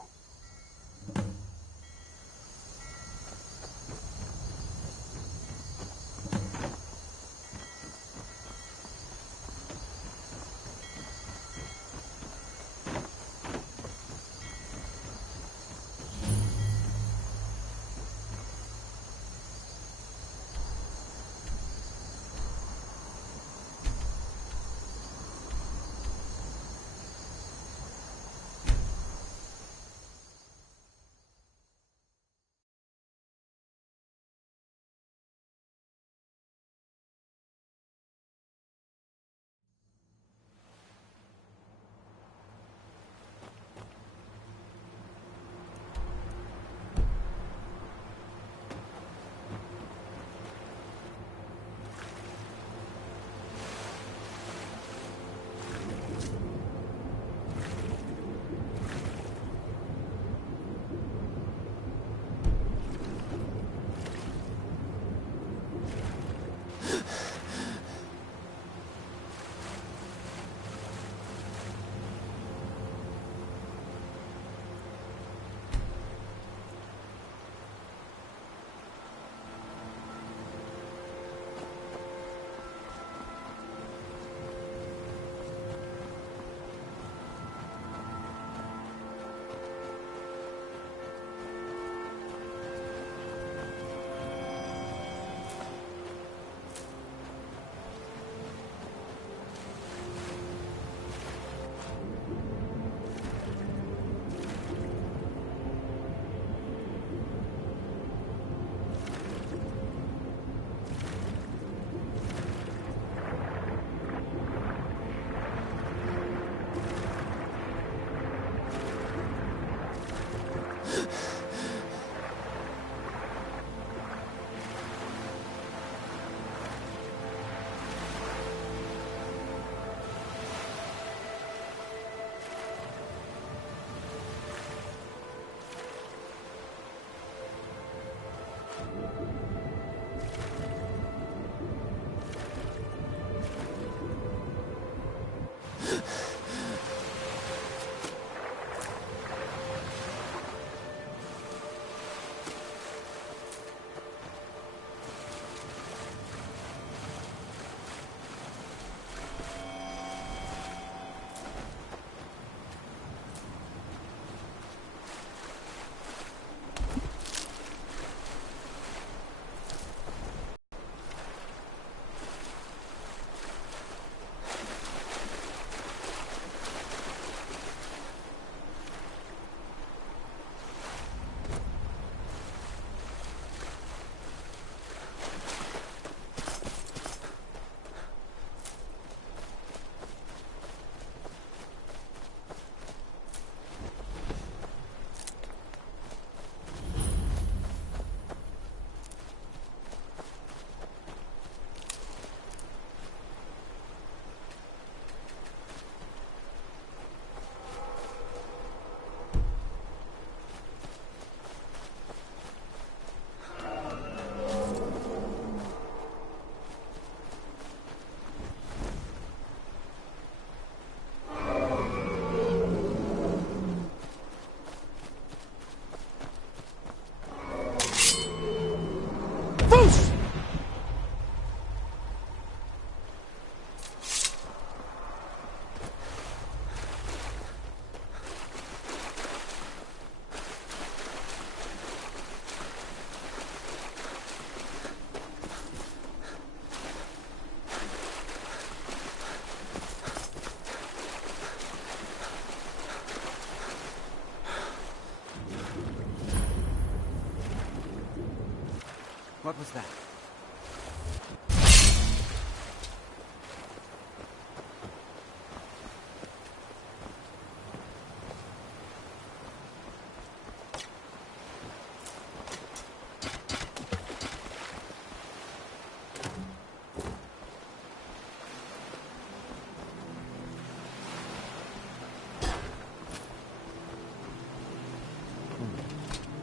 What was that?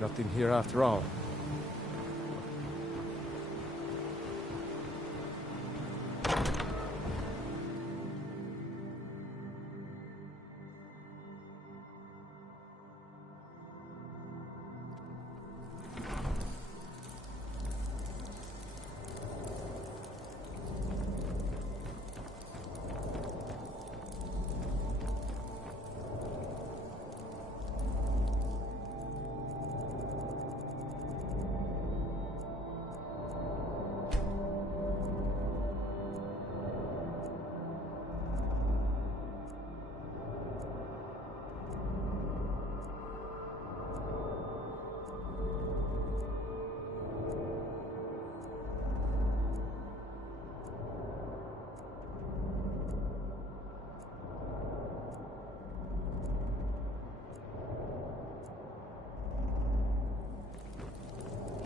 Nothing here after all.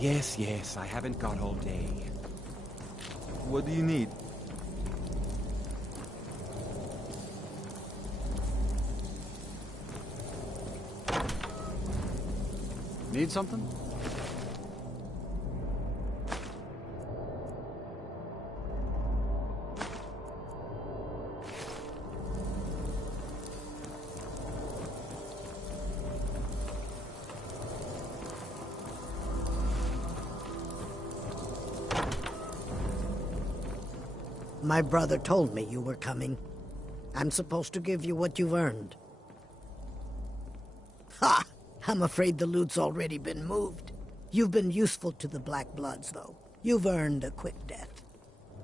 Yes, I haven't got all day. What do you need? Need something? My brother told me you were coming. I'm supposed to give you what you've earned. Ha! I'm afraid the loot's already been moved. You've been useful to the Black Bloods, though. You've earned a quick death.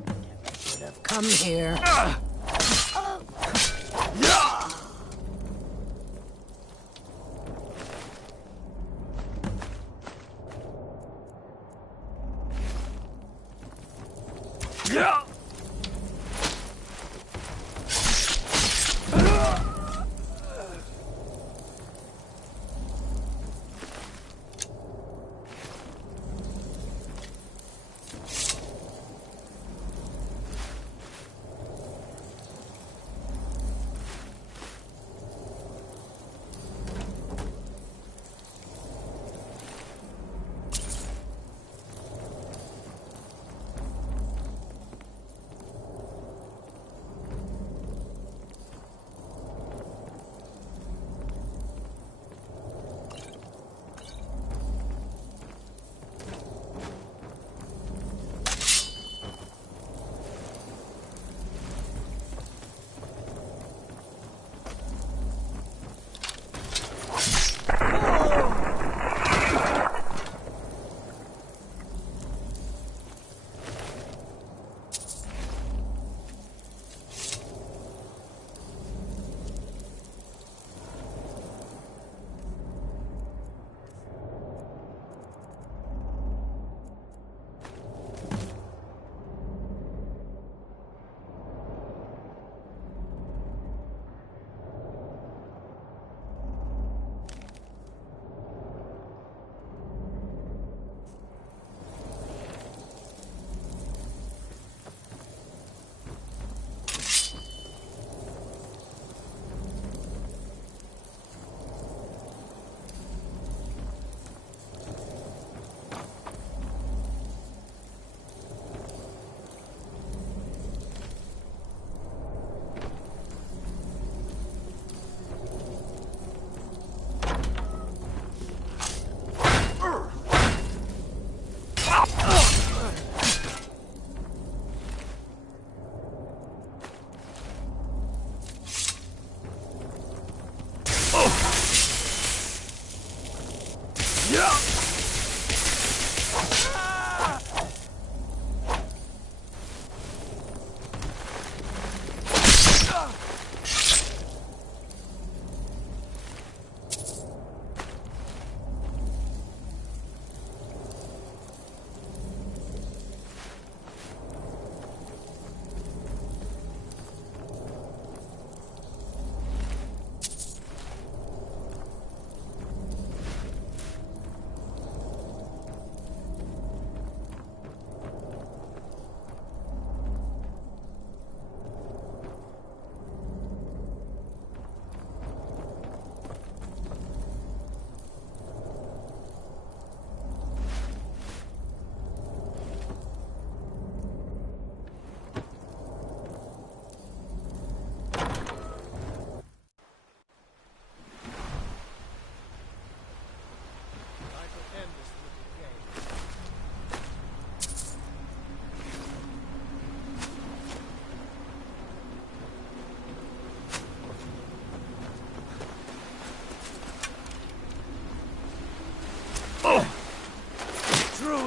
Never should have come here.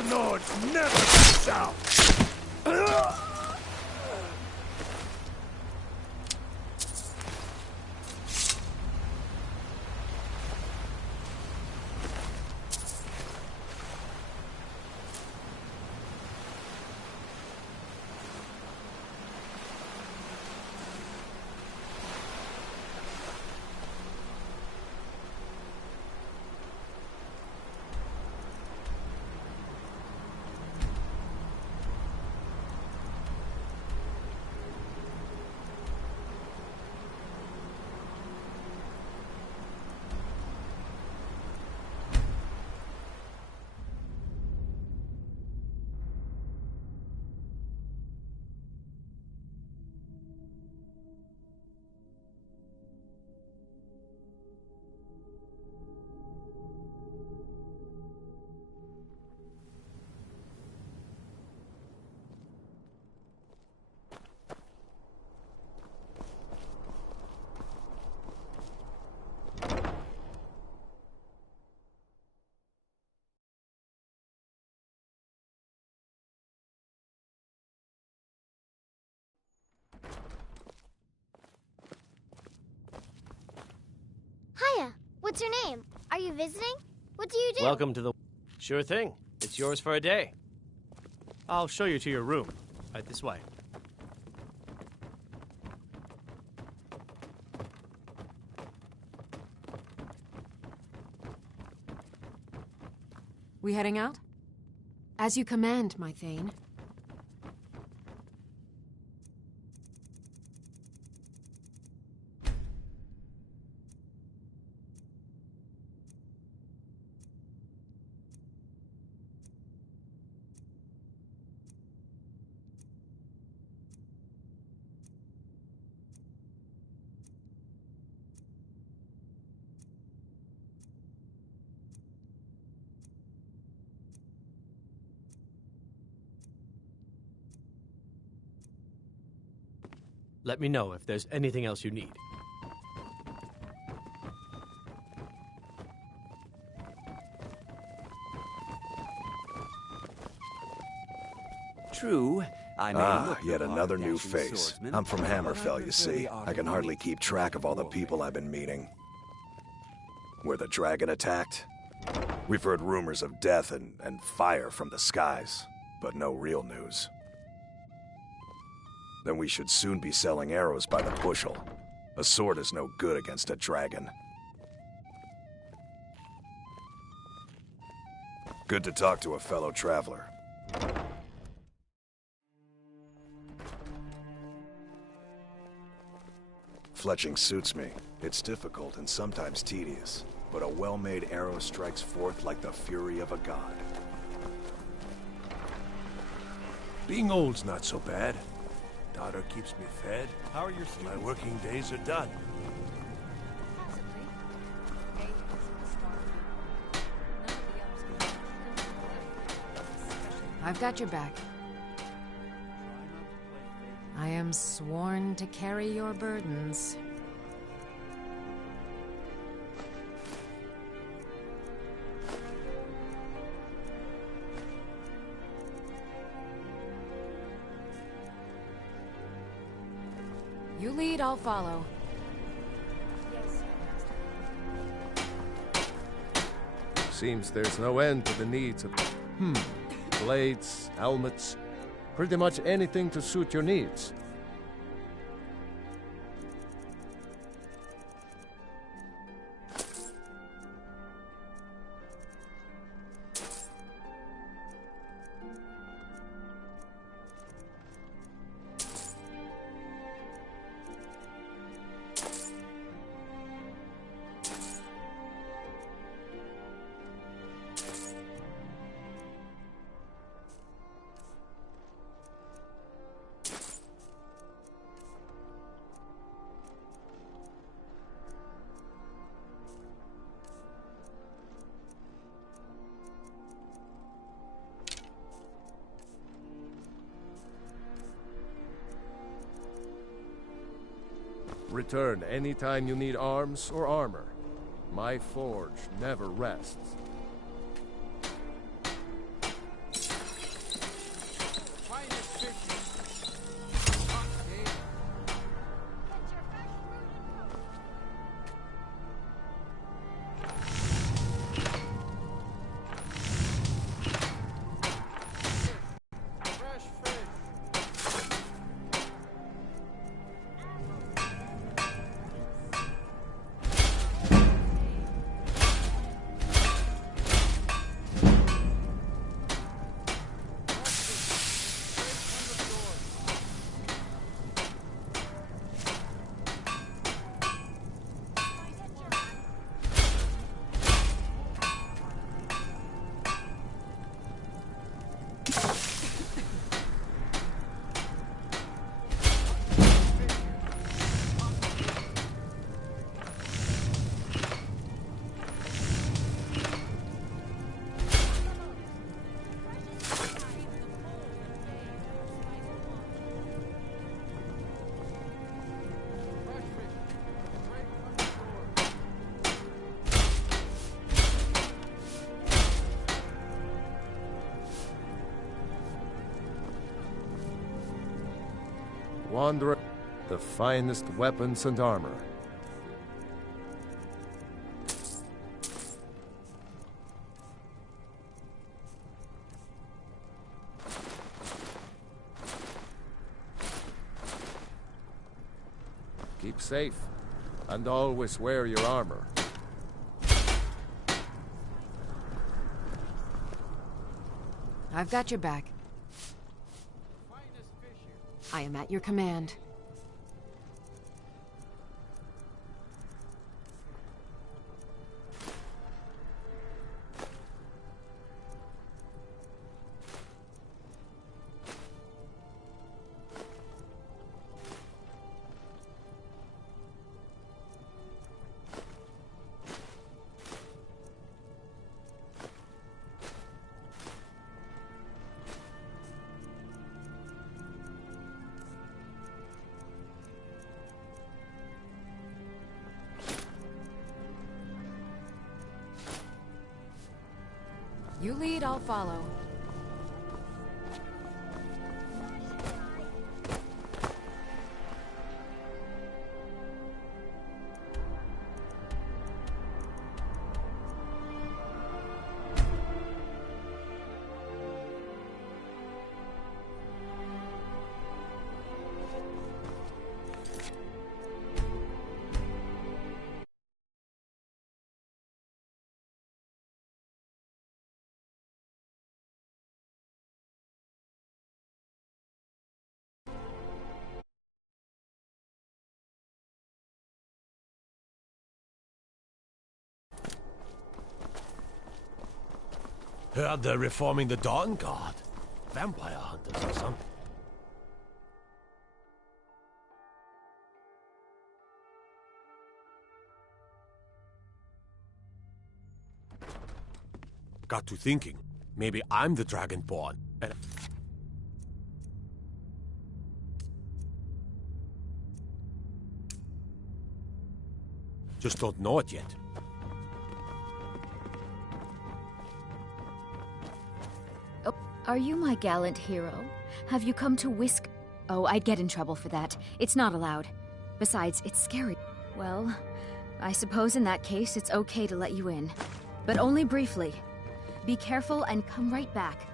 true Nords never back down! Hiya, what's your name? Are you visiting? What do you do? Welcome to the... Sure thing. It's yours for a day. I'll show you to your room. Right this way. We heading out? As you command, my Thane. Let me know if there's anything else you need. True, I may look yet the part another of new dashing face. swordsman, I'm from but I Hammerfell, you prefer see. the art I of can hardly wielding keep track of all the people I've been meeting. Where the dragon attacked? We've heard rumors of death and fire from the skies, but no real news. Then we should soon be selling arrows by the bushel. A sword is no good against a dragon. Good to talk to a fellow traveler. Fletching suits me. It's difficult and sometimes tedious, but a well-made arrow strikes forth like the fury of a god. Being old's not so bad. Daughter keeps me fed. How are your My working days are done. I've got your back. I am sworn to carry your burdens. You lead, I'll follow. Seems there's no end to the needs of... blades, helmets, pretty much anything to suit your needs. Return anytime you need arms or armor. My forge never rests. Wanderer, the finest weapons and armor. Keep safe, and always wear your armor. I've got your back. I am at your command. You lead, I'll follow. Heard they're reforming the Dawn Guard. Vampire hunters or something. Got to thinking. Maybe I'm the Dragonborn. And just don't know it yet. Are you my gallant hero? Have you come to whisk... Oh, I'd get in trouble for that. It's not allowed. Besides, it's scary. Well, I suppose in that case it's okay to let you in. But only briefly. Be careful and come right back.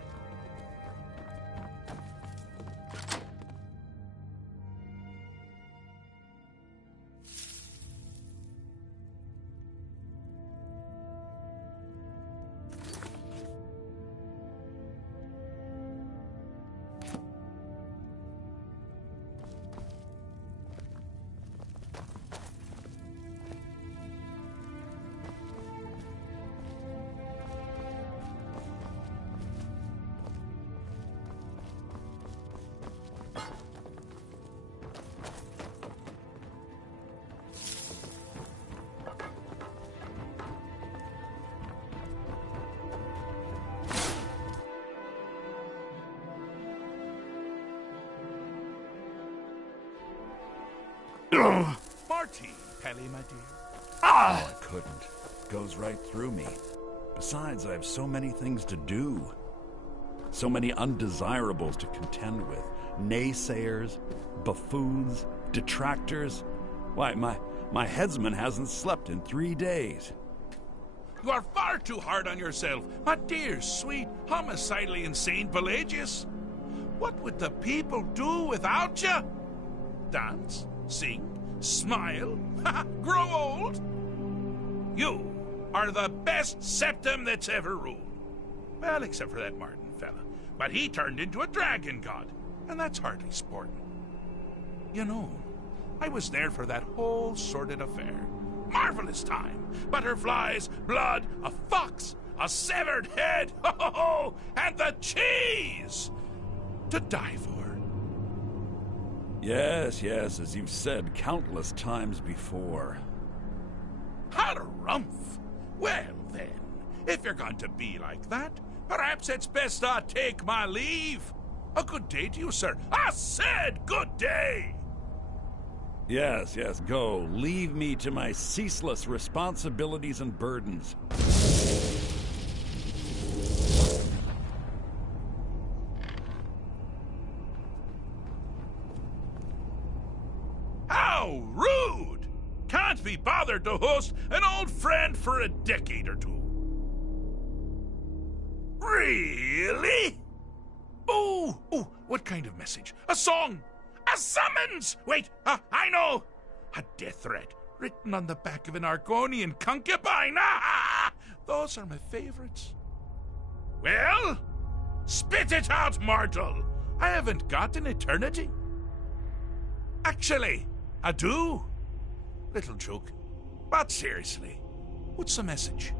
Marty, Pelly, my dear. Ah! Oh, I couldn't. Goes right through me. Besides, I have so many things to do. So many undesirables to contend with. Naysayers, buffoons, detractors. Why, my headsman hasn't slept in 3 days. You are far too hard on yourself, my dear, sweet, homicidally insane Pelagius. What would the people do without you? Dance? Sing? Smile? Grow old? You are the best septum that's ever ruled. Well, except for that Martin fella. But he turned into a dragon god, and that's hardly sporting. You know, I was there for that whole sordid affair. Marvelous time. Butterflies, blood, a fox, a severed head, and the cheese to die for. Yes, as you've said countless times before. Harumph! Well then, if you're going to be like that, perhaps it's best I take my leave. A good day to you, sir. I said good day! Yes, go. Leave me to my ceaseless responsibilities and burdens. be bothered to host an old friend for a decade or two. Really? Oh, what kind of message? A song? A summons! Wait, I know! A death threat written on the back of an Argonian concubine. Those are my favorites. Well, spit it out, mortal. I haven't got an eternity. Actually, I do. Little joke. But seriously, what's the message?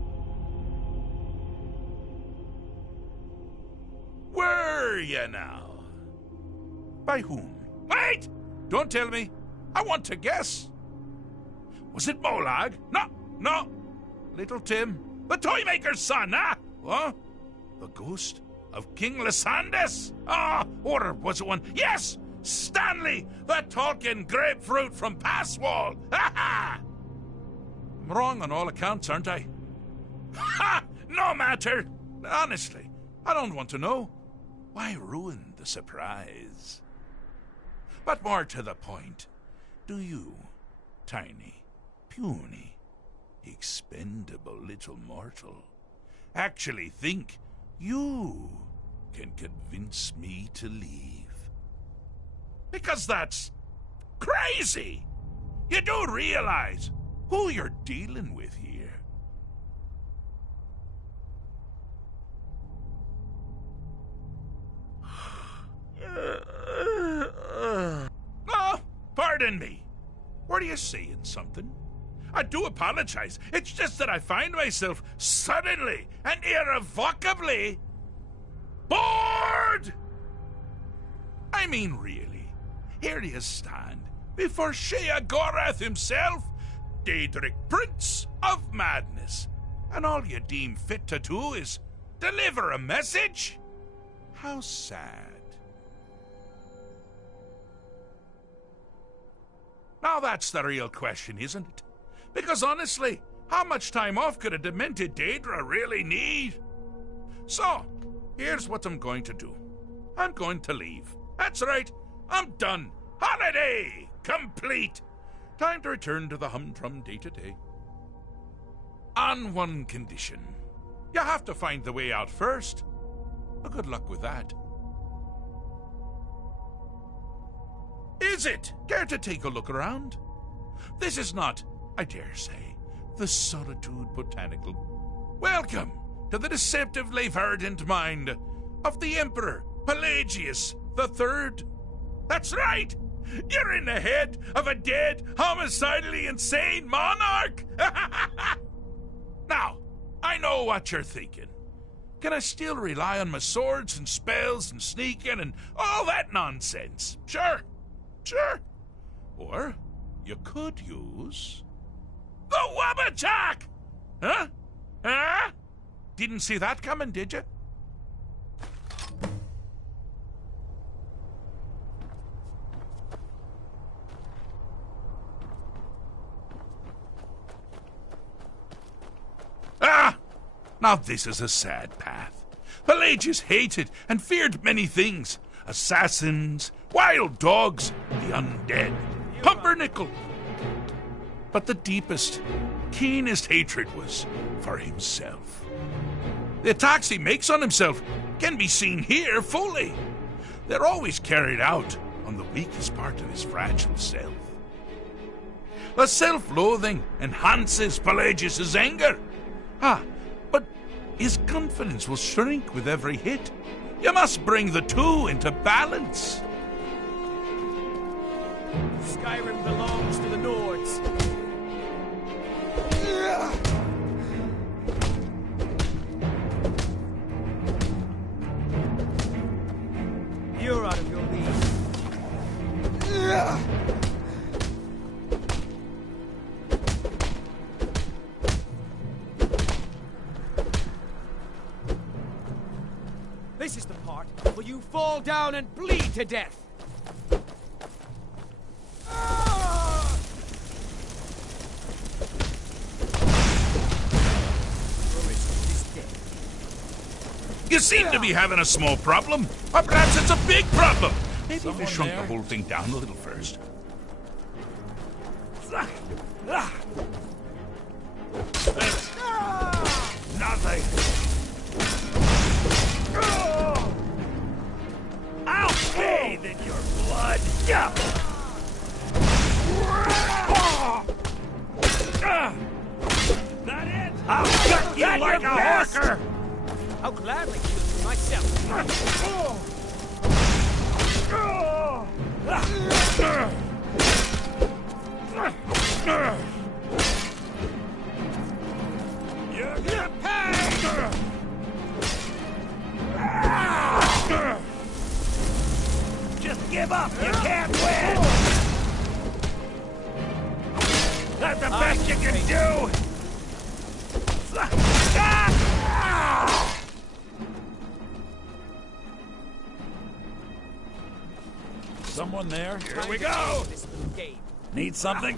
Were you now? By whom? Wait! Don't tell me. I want to guess. Was it Molag? No. Little Tim, the Toymaker's son, What? The ghost of King Lysandas? Or was it one? Yes! Stanley, the talking grapefruit from Passwall! I'm wrong on all accounts, aren't I? No matter! Honestly, I don't want to know. Why ruin the surprise? But more to the point, do you, tiny, puny, expendable little mortal, actually think you can convince me to leave? Because that's crazy! You do realize who you're dealing with here. Oh, pardon me. Were you saying something? I do apologize. It's just that I find myself suddenly and irrevocably bored! I mean, really, here you stand before Sheogorath himself, Daedric Prince of Madness, and all you deem fit to do is deliver a message? How sad. Now that's the real question, isn't it? Because honestly, how much time off could a demented Daedra really need? So, here's what I'm going to do. I'm going to leave. That's right, I'm done. Holiday complete. Time to return to the humdrum day-to-day. On one condition. You have to find the way out first. Well, good luck with that. Is it? Care to take a look around? This is not, I dare say, the Solitude Botanical. Welcome to the deceptively verdant mind of the Emperor Pelagius III. That's right! You're in the head of a dead, homicidally insane monarch! Now, I know what you're thinking. Can I still rely on my swords and spells and sneaking and all that nonsense? Sure. Or you could use the Wabbatak! Huh? Didn't see that coming, did you? Now this is a sad path. Pelagius hated and feared many things. Assassins, wild dogs, the undead, pumpernickel. But the deepest, keenest hatred was for himself. The attacks he makes on himself can be seen here fully. They're always carried out on the weakest part of his fragile self. The self-loathing enhances Pelagius's anger. But his confidence will shrink with every hit. You must bring the two into balance. Skyrim belongs to the Nords. You're out of your league. This is the part where you fall down and bleed to death. You seem to be having a small problem, or perhaps it's a big problem. Maybe if we shrunk the whole thing down a little first. fucker! I'll gladly kill you myself. You're gonna pay! Just give up! You can't win! That's the best you can do! Someone there? Here we go! Need something?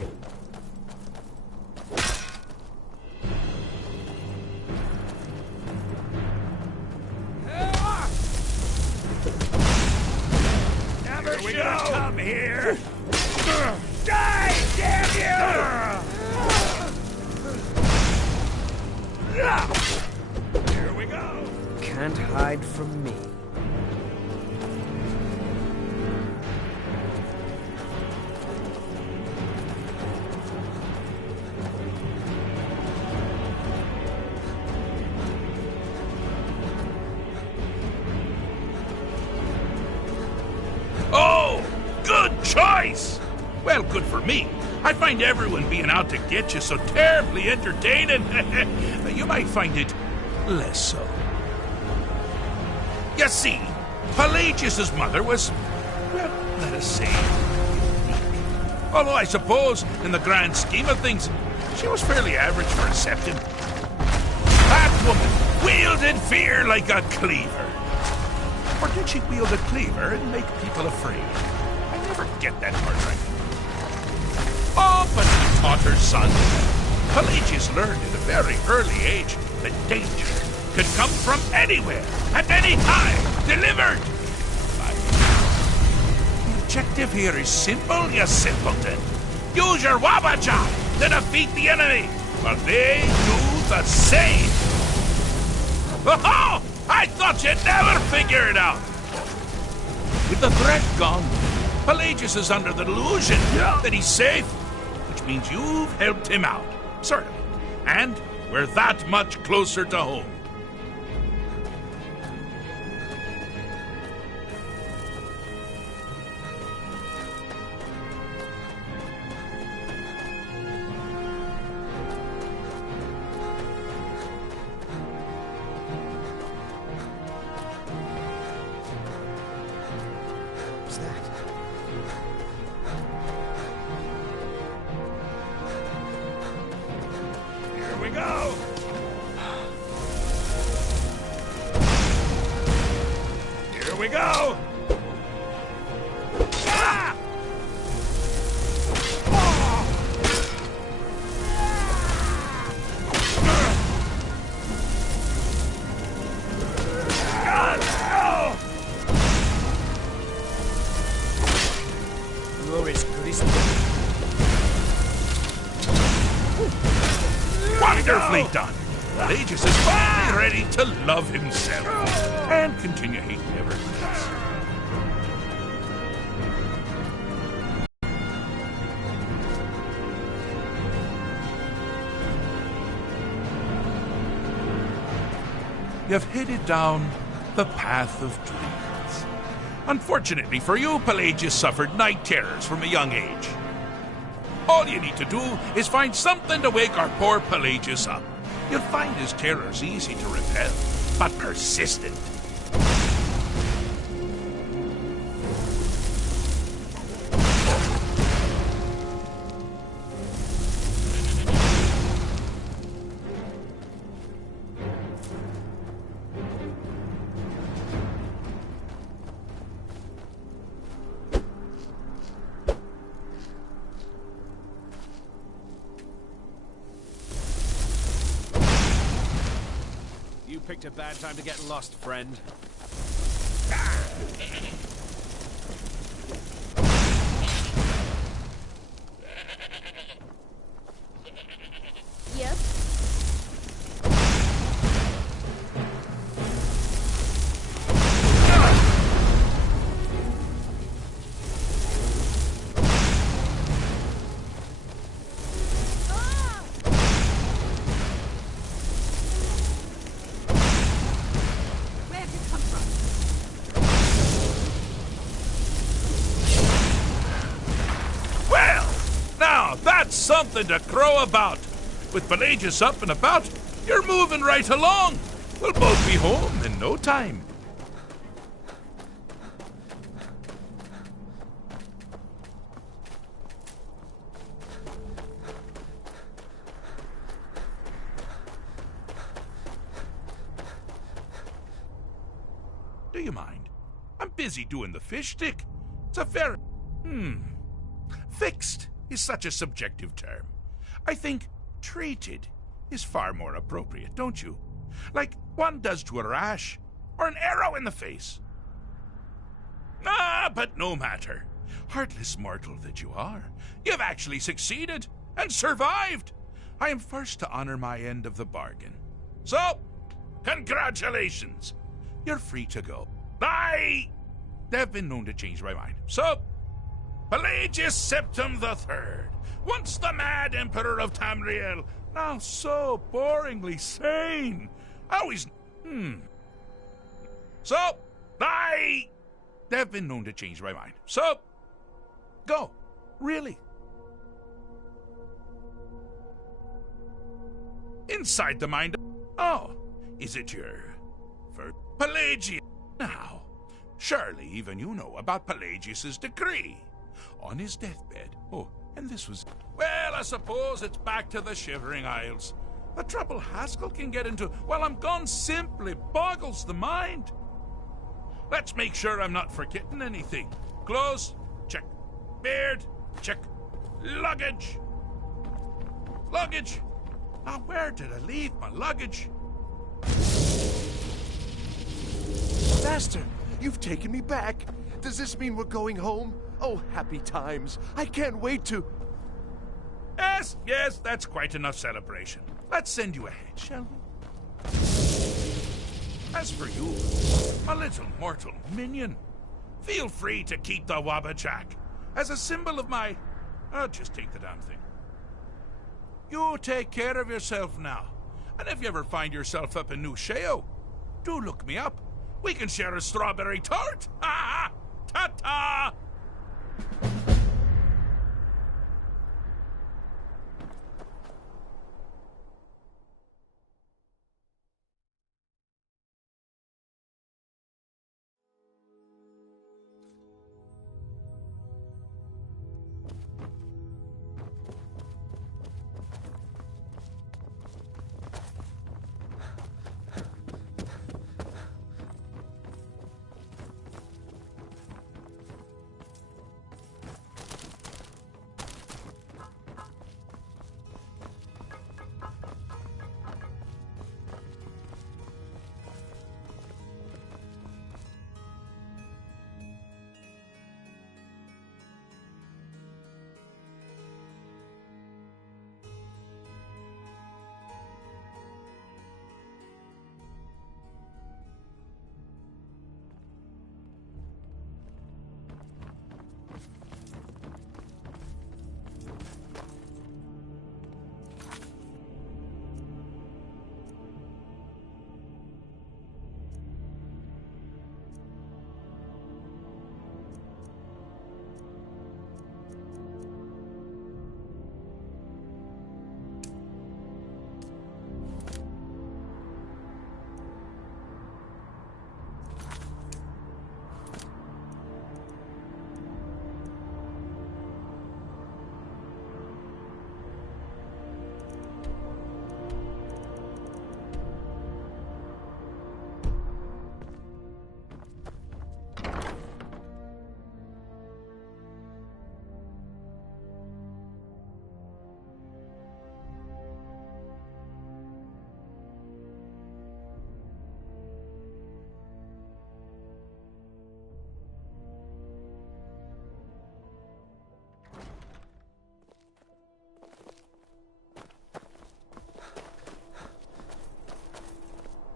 Never should have come here! Die, damn you! Here we go! Can't hide from me. Oh, good choice! Well, good for me. I find everyone being out to get you so terribly entertaining. You might find it less so. You see, Pelagius's mother was, well, let us say, unique. Although I suppose, in the grand scheme of things, she was fairly average for a septon. That woman wielded fear like a cleaver. Or did she wield a cleaver and make people afraid? I never get that part right. Oh, but she taught her son. Pelagius learned at a very early age that danger could come from anywhere, at any time, delivered. The objective here is simple, you simpleton. Use your wabaja to defeat the enemy, but they do the same. Oh, I thought you'd never figure it out. With the threat gone, Pelagius is under the delusion that he's safe, which means you've helped him out, sort of. And we're that much closer to home. Wonderfully done. Pelagius is finally ready to love himself and continue hating everyone else. You've headed down the path of dreams. Unfortunately for you, Pelagius suffered night terrors from a young age. All you need to do is find something to wake our poor Pelagius up. You'll find his terrors easy to repel, but persistent. Picked a bad time to get lost, friend. Yep. something to crow about. With Pelagius up and about, you're moving right along. We'll both be home in no time. Do you mind? I'm busy doing the fish stick. It's a very... Fixed is such a subjective term. I think treated is far more appropriate, don't you? Like one does to a rash or an arrow in the face. But no matter. Heartless mortal that you are, you've actually succeeded and survived. I am first to honor my end of the bargain. So, congratulations. You're free to go. They've been known to change my mind. So, Pelagius Septim III, once the mad emperor of Tamriel, now so boringly sane. Always... So, they've been known to change my mind. So, go. Really. Inside the mind... Oh, is it your... for Pelagius? Now, surely even you know about Pelagius's decree. On his deathbed. Oh, and this was... Well, I suppose it's back to the Shivering Isles. The trouble Haskell can get into while I'm gone simply boggles the mind. Let's make sure I'm not forgetting anything. Clothes, check. Beard, check. Luggage. Luggage. Now, where did I leave my luggage? Master, you've taken me back. Does this mean we're going home? Oh, happy times. I can't wait to... Yes, that's quite enough celebration. Let's send you ahead, shall we? As for you, my little mortal minion, feel free to keep the Wabbajack as a symbol of my... just take the damn thing. You take care of yourself now. And if you ever find yourself up in New Sheo, do look me up. We can share a strawberry tart. Ha ha! Ta-ta!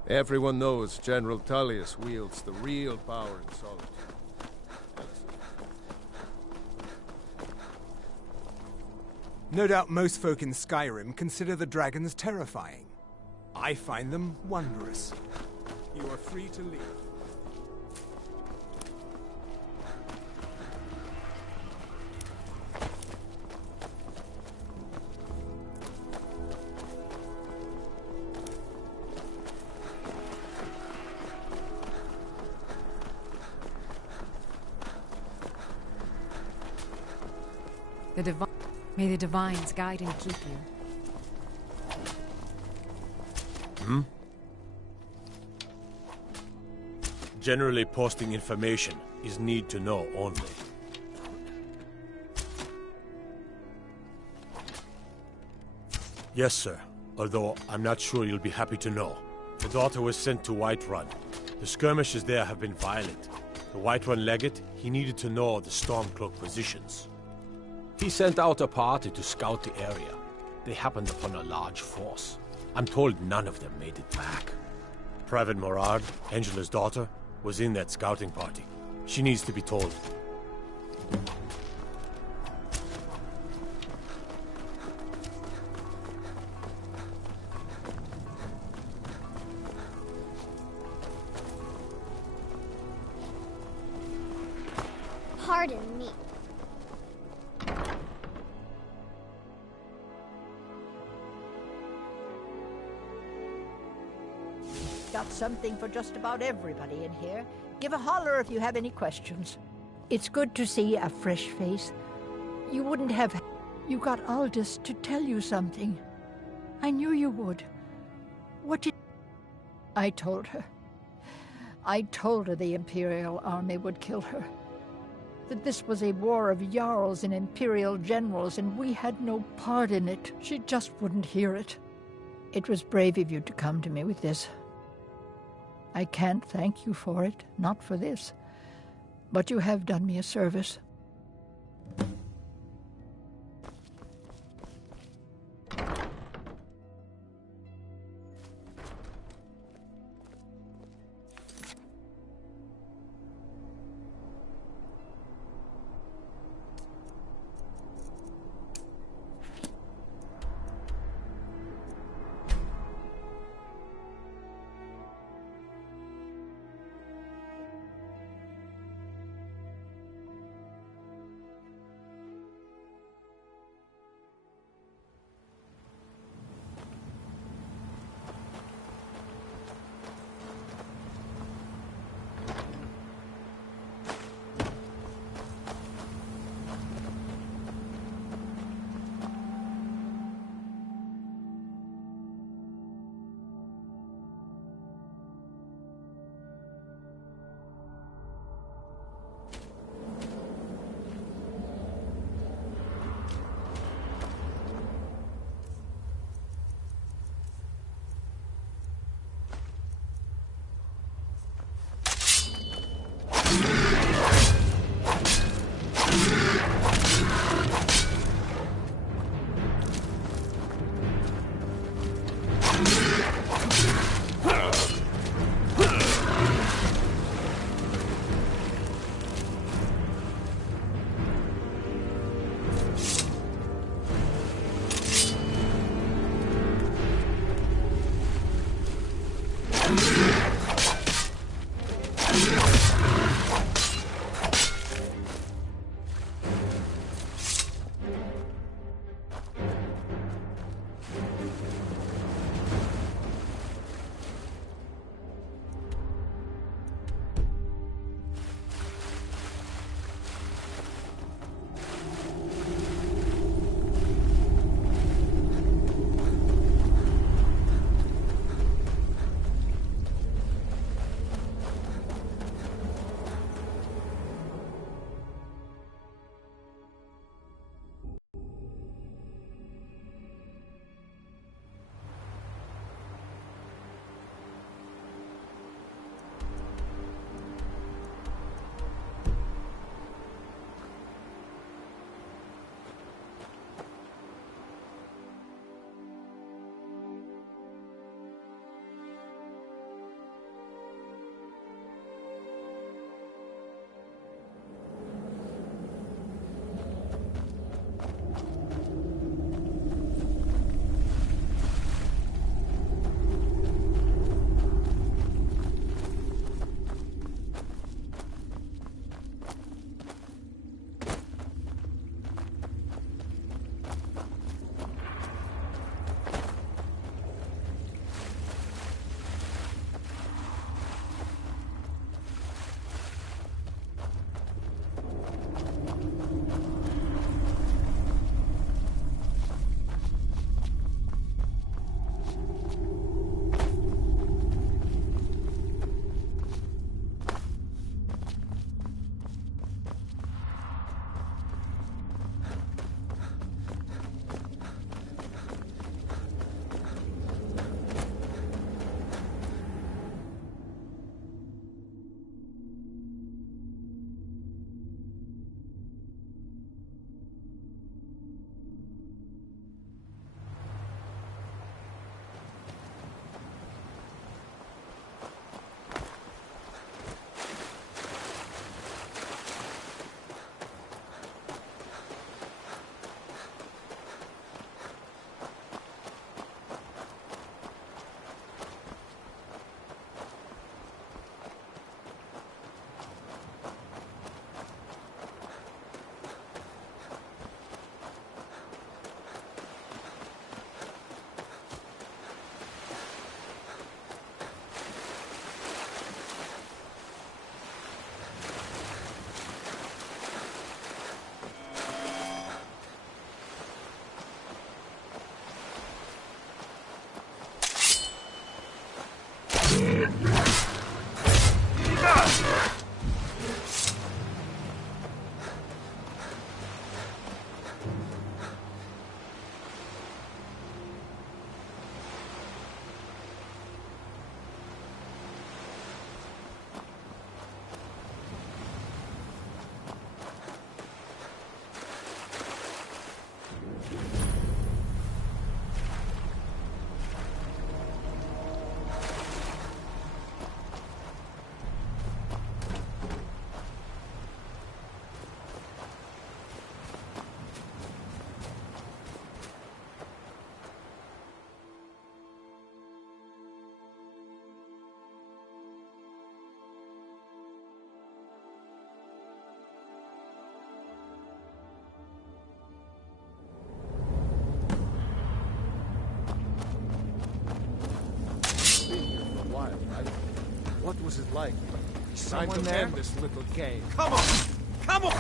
Everyone knows General Tullius wields the real power in solitude. No doubt most folk in Skyrim consider the dragons terrifying. I find them wondrous. You are free to leave. May the divines guide and keep you. Generally, posting information is need to know only. Yes, sir. Although I'm not sure you'll be happy to know. The daughter was sent to Whiterun. The skirmishes there have been violent. The Whiterun legate, he needed to know the Stormcloak positions. He sent out a party to scout the area. They happened upon a large force. I'm told none of them made it back. Private Morard, Angela's daughter, was in that scouting party. She needs to be told. Pardon me. Got something for just about everybody in here. Give a holler if you have any questions. It's good to see a fresh face. You wouldn't have... You got Aldous to tell you something. I knew you would. What did... I told her. I told her the Imperial Army would kill her. That this was a war of Jarls and Imperial generals, and we had no part in it. She just wouldn't hear it. It was brave of you to come to me with this. I can't thank you for it, not for this. But you have done me a service. What was it like? Time Someone to there? end this little game. Come on! Come on!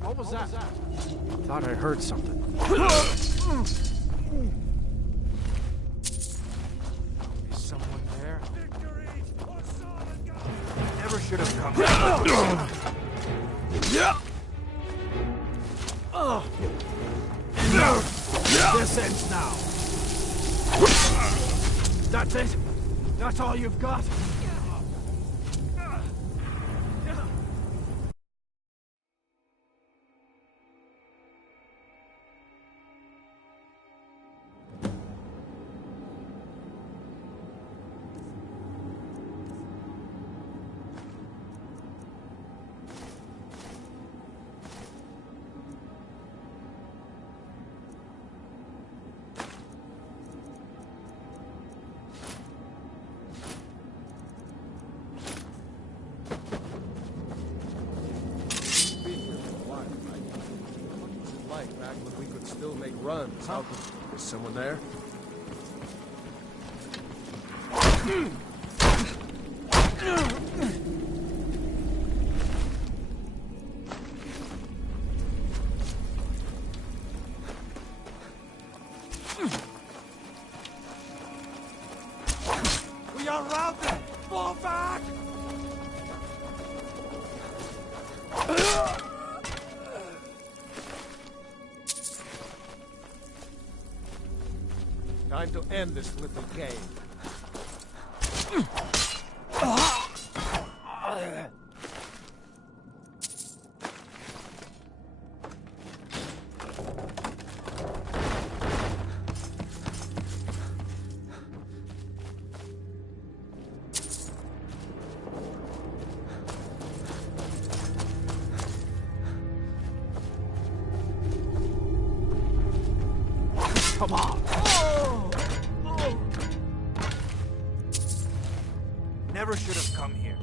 What was that? Thought I heard something. Is someone there? Never should have come. This ends now. That's it? That's all you've got? Back when we could still make runs. How could... Is someone there? We are routed! Fall back! Time to end this little game. Come on. Never should have come here.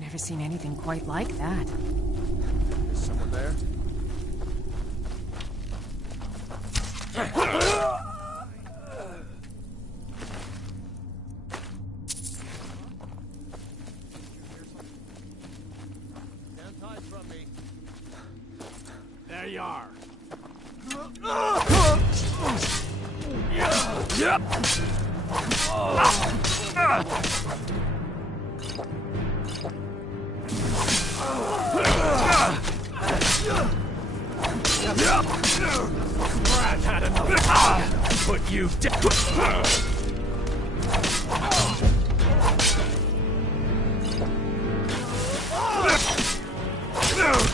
Never seen anything quite like that. Is someone there? are. Brad had enough. Put you down.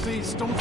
Please don't.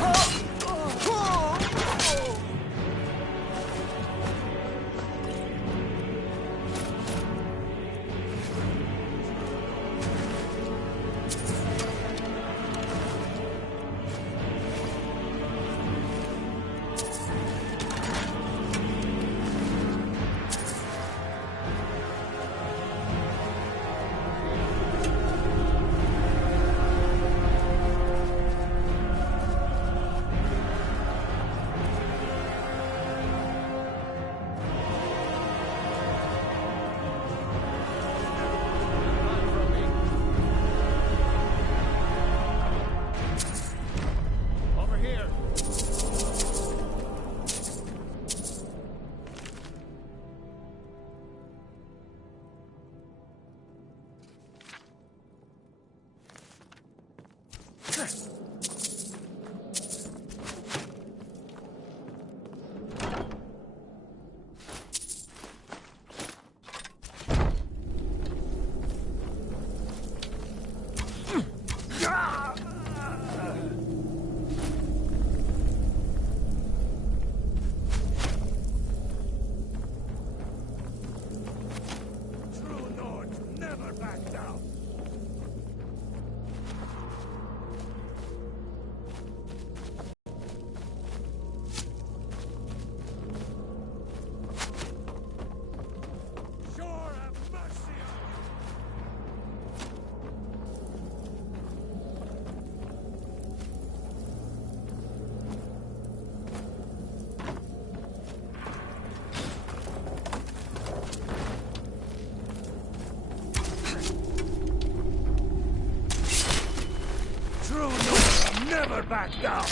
True north never back down.